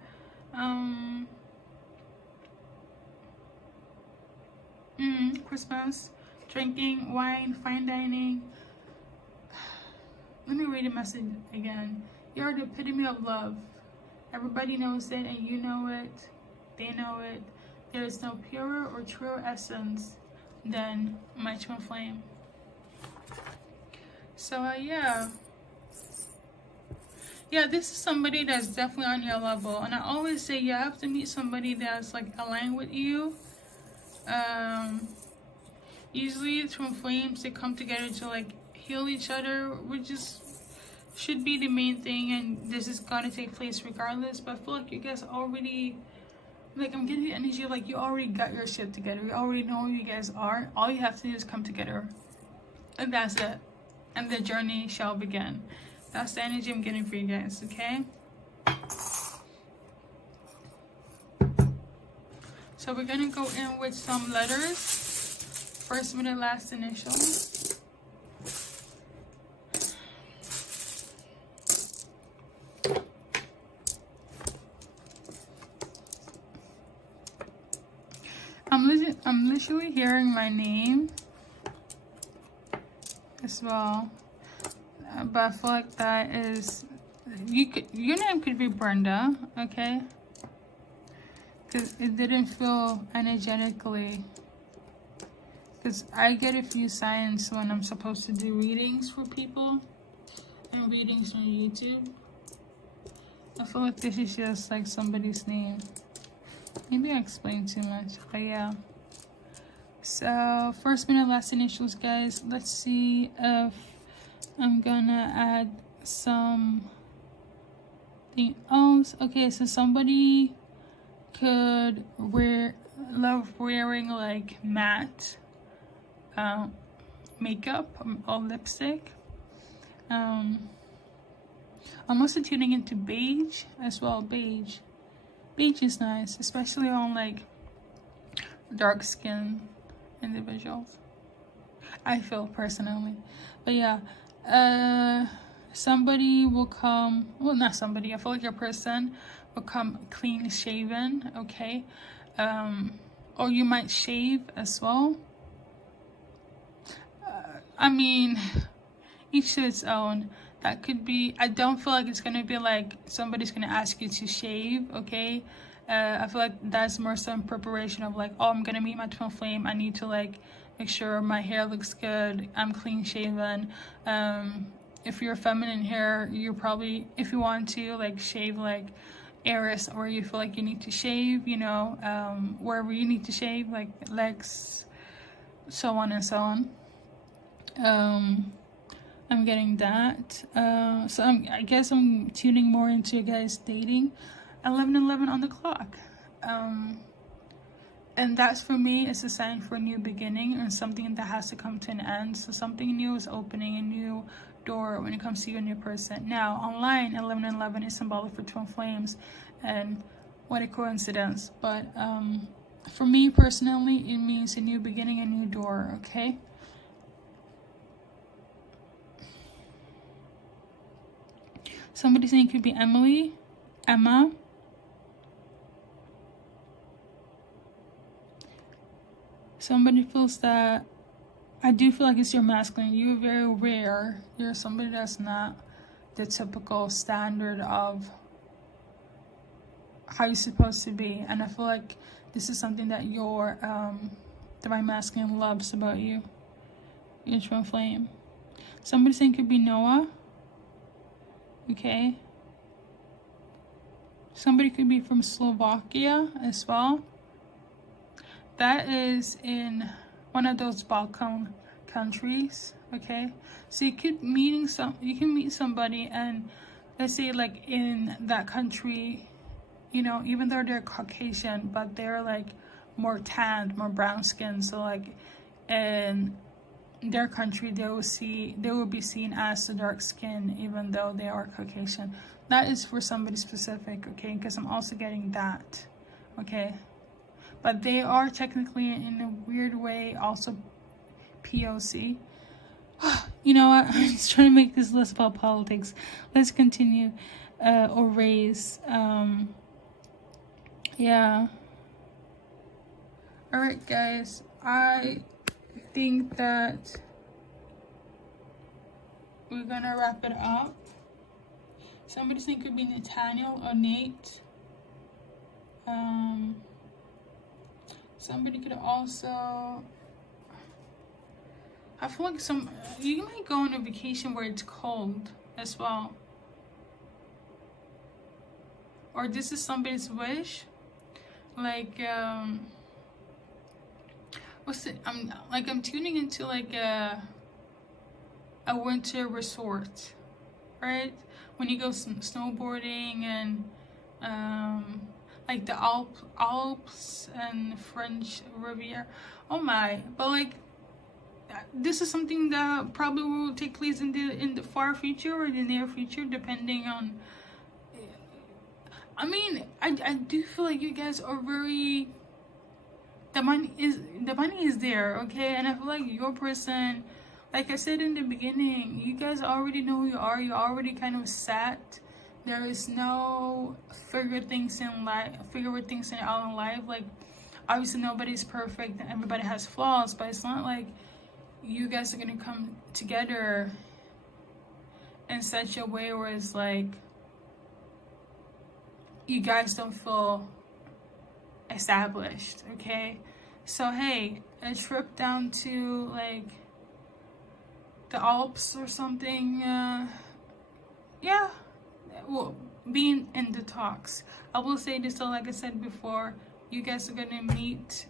Christmas, drinking wine, fine dining. Let me read the message again. You're the epitome of love. Everybody knows it, and you know it. They know it. There is no purer or truer essence than my twin flame. So yeah, Yeah, this is somebody that's definitely on your level. And I always say you have to meet somebody that's like aligned with you. Usually twin flames, they come together to like heal each other, which is should be the main thing, and this is gonna take place regardless. But I feel like you guys already, like, I'm getting the energy of like you already got your shit together. You already know who you guys are. All you have to do is come together, and that's it. And the journey shall begin. That's the energy I'm getting for you guys, okay? So we're gonna go in with some letters. First, middle, last initial. I'm literally hearing my name as well, but I feel like that is your name could be Brenda, okay? Because it didn't feel energetically. Because I get a few signs when I'm supposed to do readings for people and readings on YouTube. I feel like this is just like somebody's name. Maybe I explained too much, but yeah. So first, middle, last initials, guys. Let's see if I'm gonna add something else. Okay, so somebody could love wearing like matte makeup or lipstick. I'm also tuning into beige as well. Beige is nice, especially on like dark skin individuals, I feel personally. But yeah, somebody will come, well, not somebody, I feel like your person will come clean shaven, okay? Or you might shave as well. I mean, each to its own. That could be, I don't feel like it's gonna be like somebody's gonna ask you to shave, okay? I feel like that's more some preparation of like, oh, I'm gonna meet my twin flame. I need to like make sure my hair looks good. I'm clean shaven. If you're feminine hair, you probably, if you want to like shave like areas or you feel like you need to shave, you know, wherever you need to shave, like legs, so on and so on. I'm getting that. So I guess I'm tuning more into you guys dating. 11:11 on the clock. And that's for me, it's a sign for a new beginning and something that has to come to an end. So something new is opening, a new door when it comes to you and your person. Now, online, 11:11 is symbolic for twin flames, and what a coincidence. But for me personally, it means a new beginning, a new door, okay? Somebody saying it could be Emily, Emma. Somebody feels that, I do feel like it's your masculine. You're very rare. You're somebody that's not the typical standard of how you're supposed to be. And I feel like this is something that your divine masculine loves about you. Your twin flame. Somebody saying it could be Noah. Okay. Somebody could be from Slovakia as well. That is in one of those Balkan countries, okay? So you could meet somebody, and let's say like in that country, you know, even though they're Caucasian, but they're like more tanned, more brown skin. So like in their country, they will be seen as the dark skin, even though they are Caucasian. That is for somebody specific, okay? Because I'm also getting that, okay? But they are technically, in a weird way, also POC. You know what? I'm just trying to make this less about politics. Let's continue. Or race. Yeah. Alright, guys. I think that we're gonna wrap it up. Somebody saying it could be Nathaniel or Nate. Somebody could also, I feel like you might go on a vacation where it's cold as well. or this is somebody's wish. Like what's it? I'm tuning into like a winter resort, right? When you go snowboarding and like the Alps and French Riviera. Oh my! But like, this is something that probably will take place in the far future or the near future, depending on. I mean, I do feel like you guys are very. The money is there, okay, and I feel like your person, like I said in the beginning, you guys already know who you are. You're already kind of set. There is no figure things out in life. Like, obviously nobody's perfect and everybody has flaws, but it's not like you guys are gonna come together in such a way where it's like you guys don't feel established, okay? So hey, a trip down to like the Alps or something, yeah, well, being in the talks. I will say this, so like I said before, you guys are gonna meet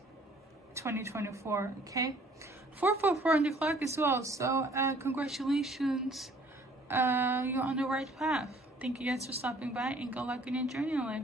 2024, okay? 444 on the clock as well, so congratulations, you're on the right path. Thank you guys for stopping by, and good luck in your journey in life.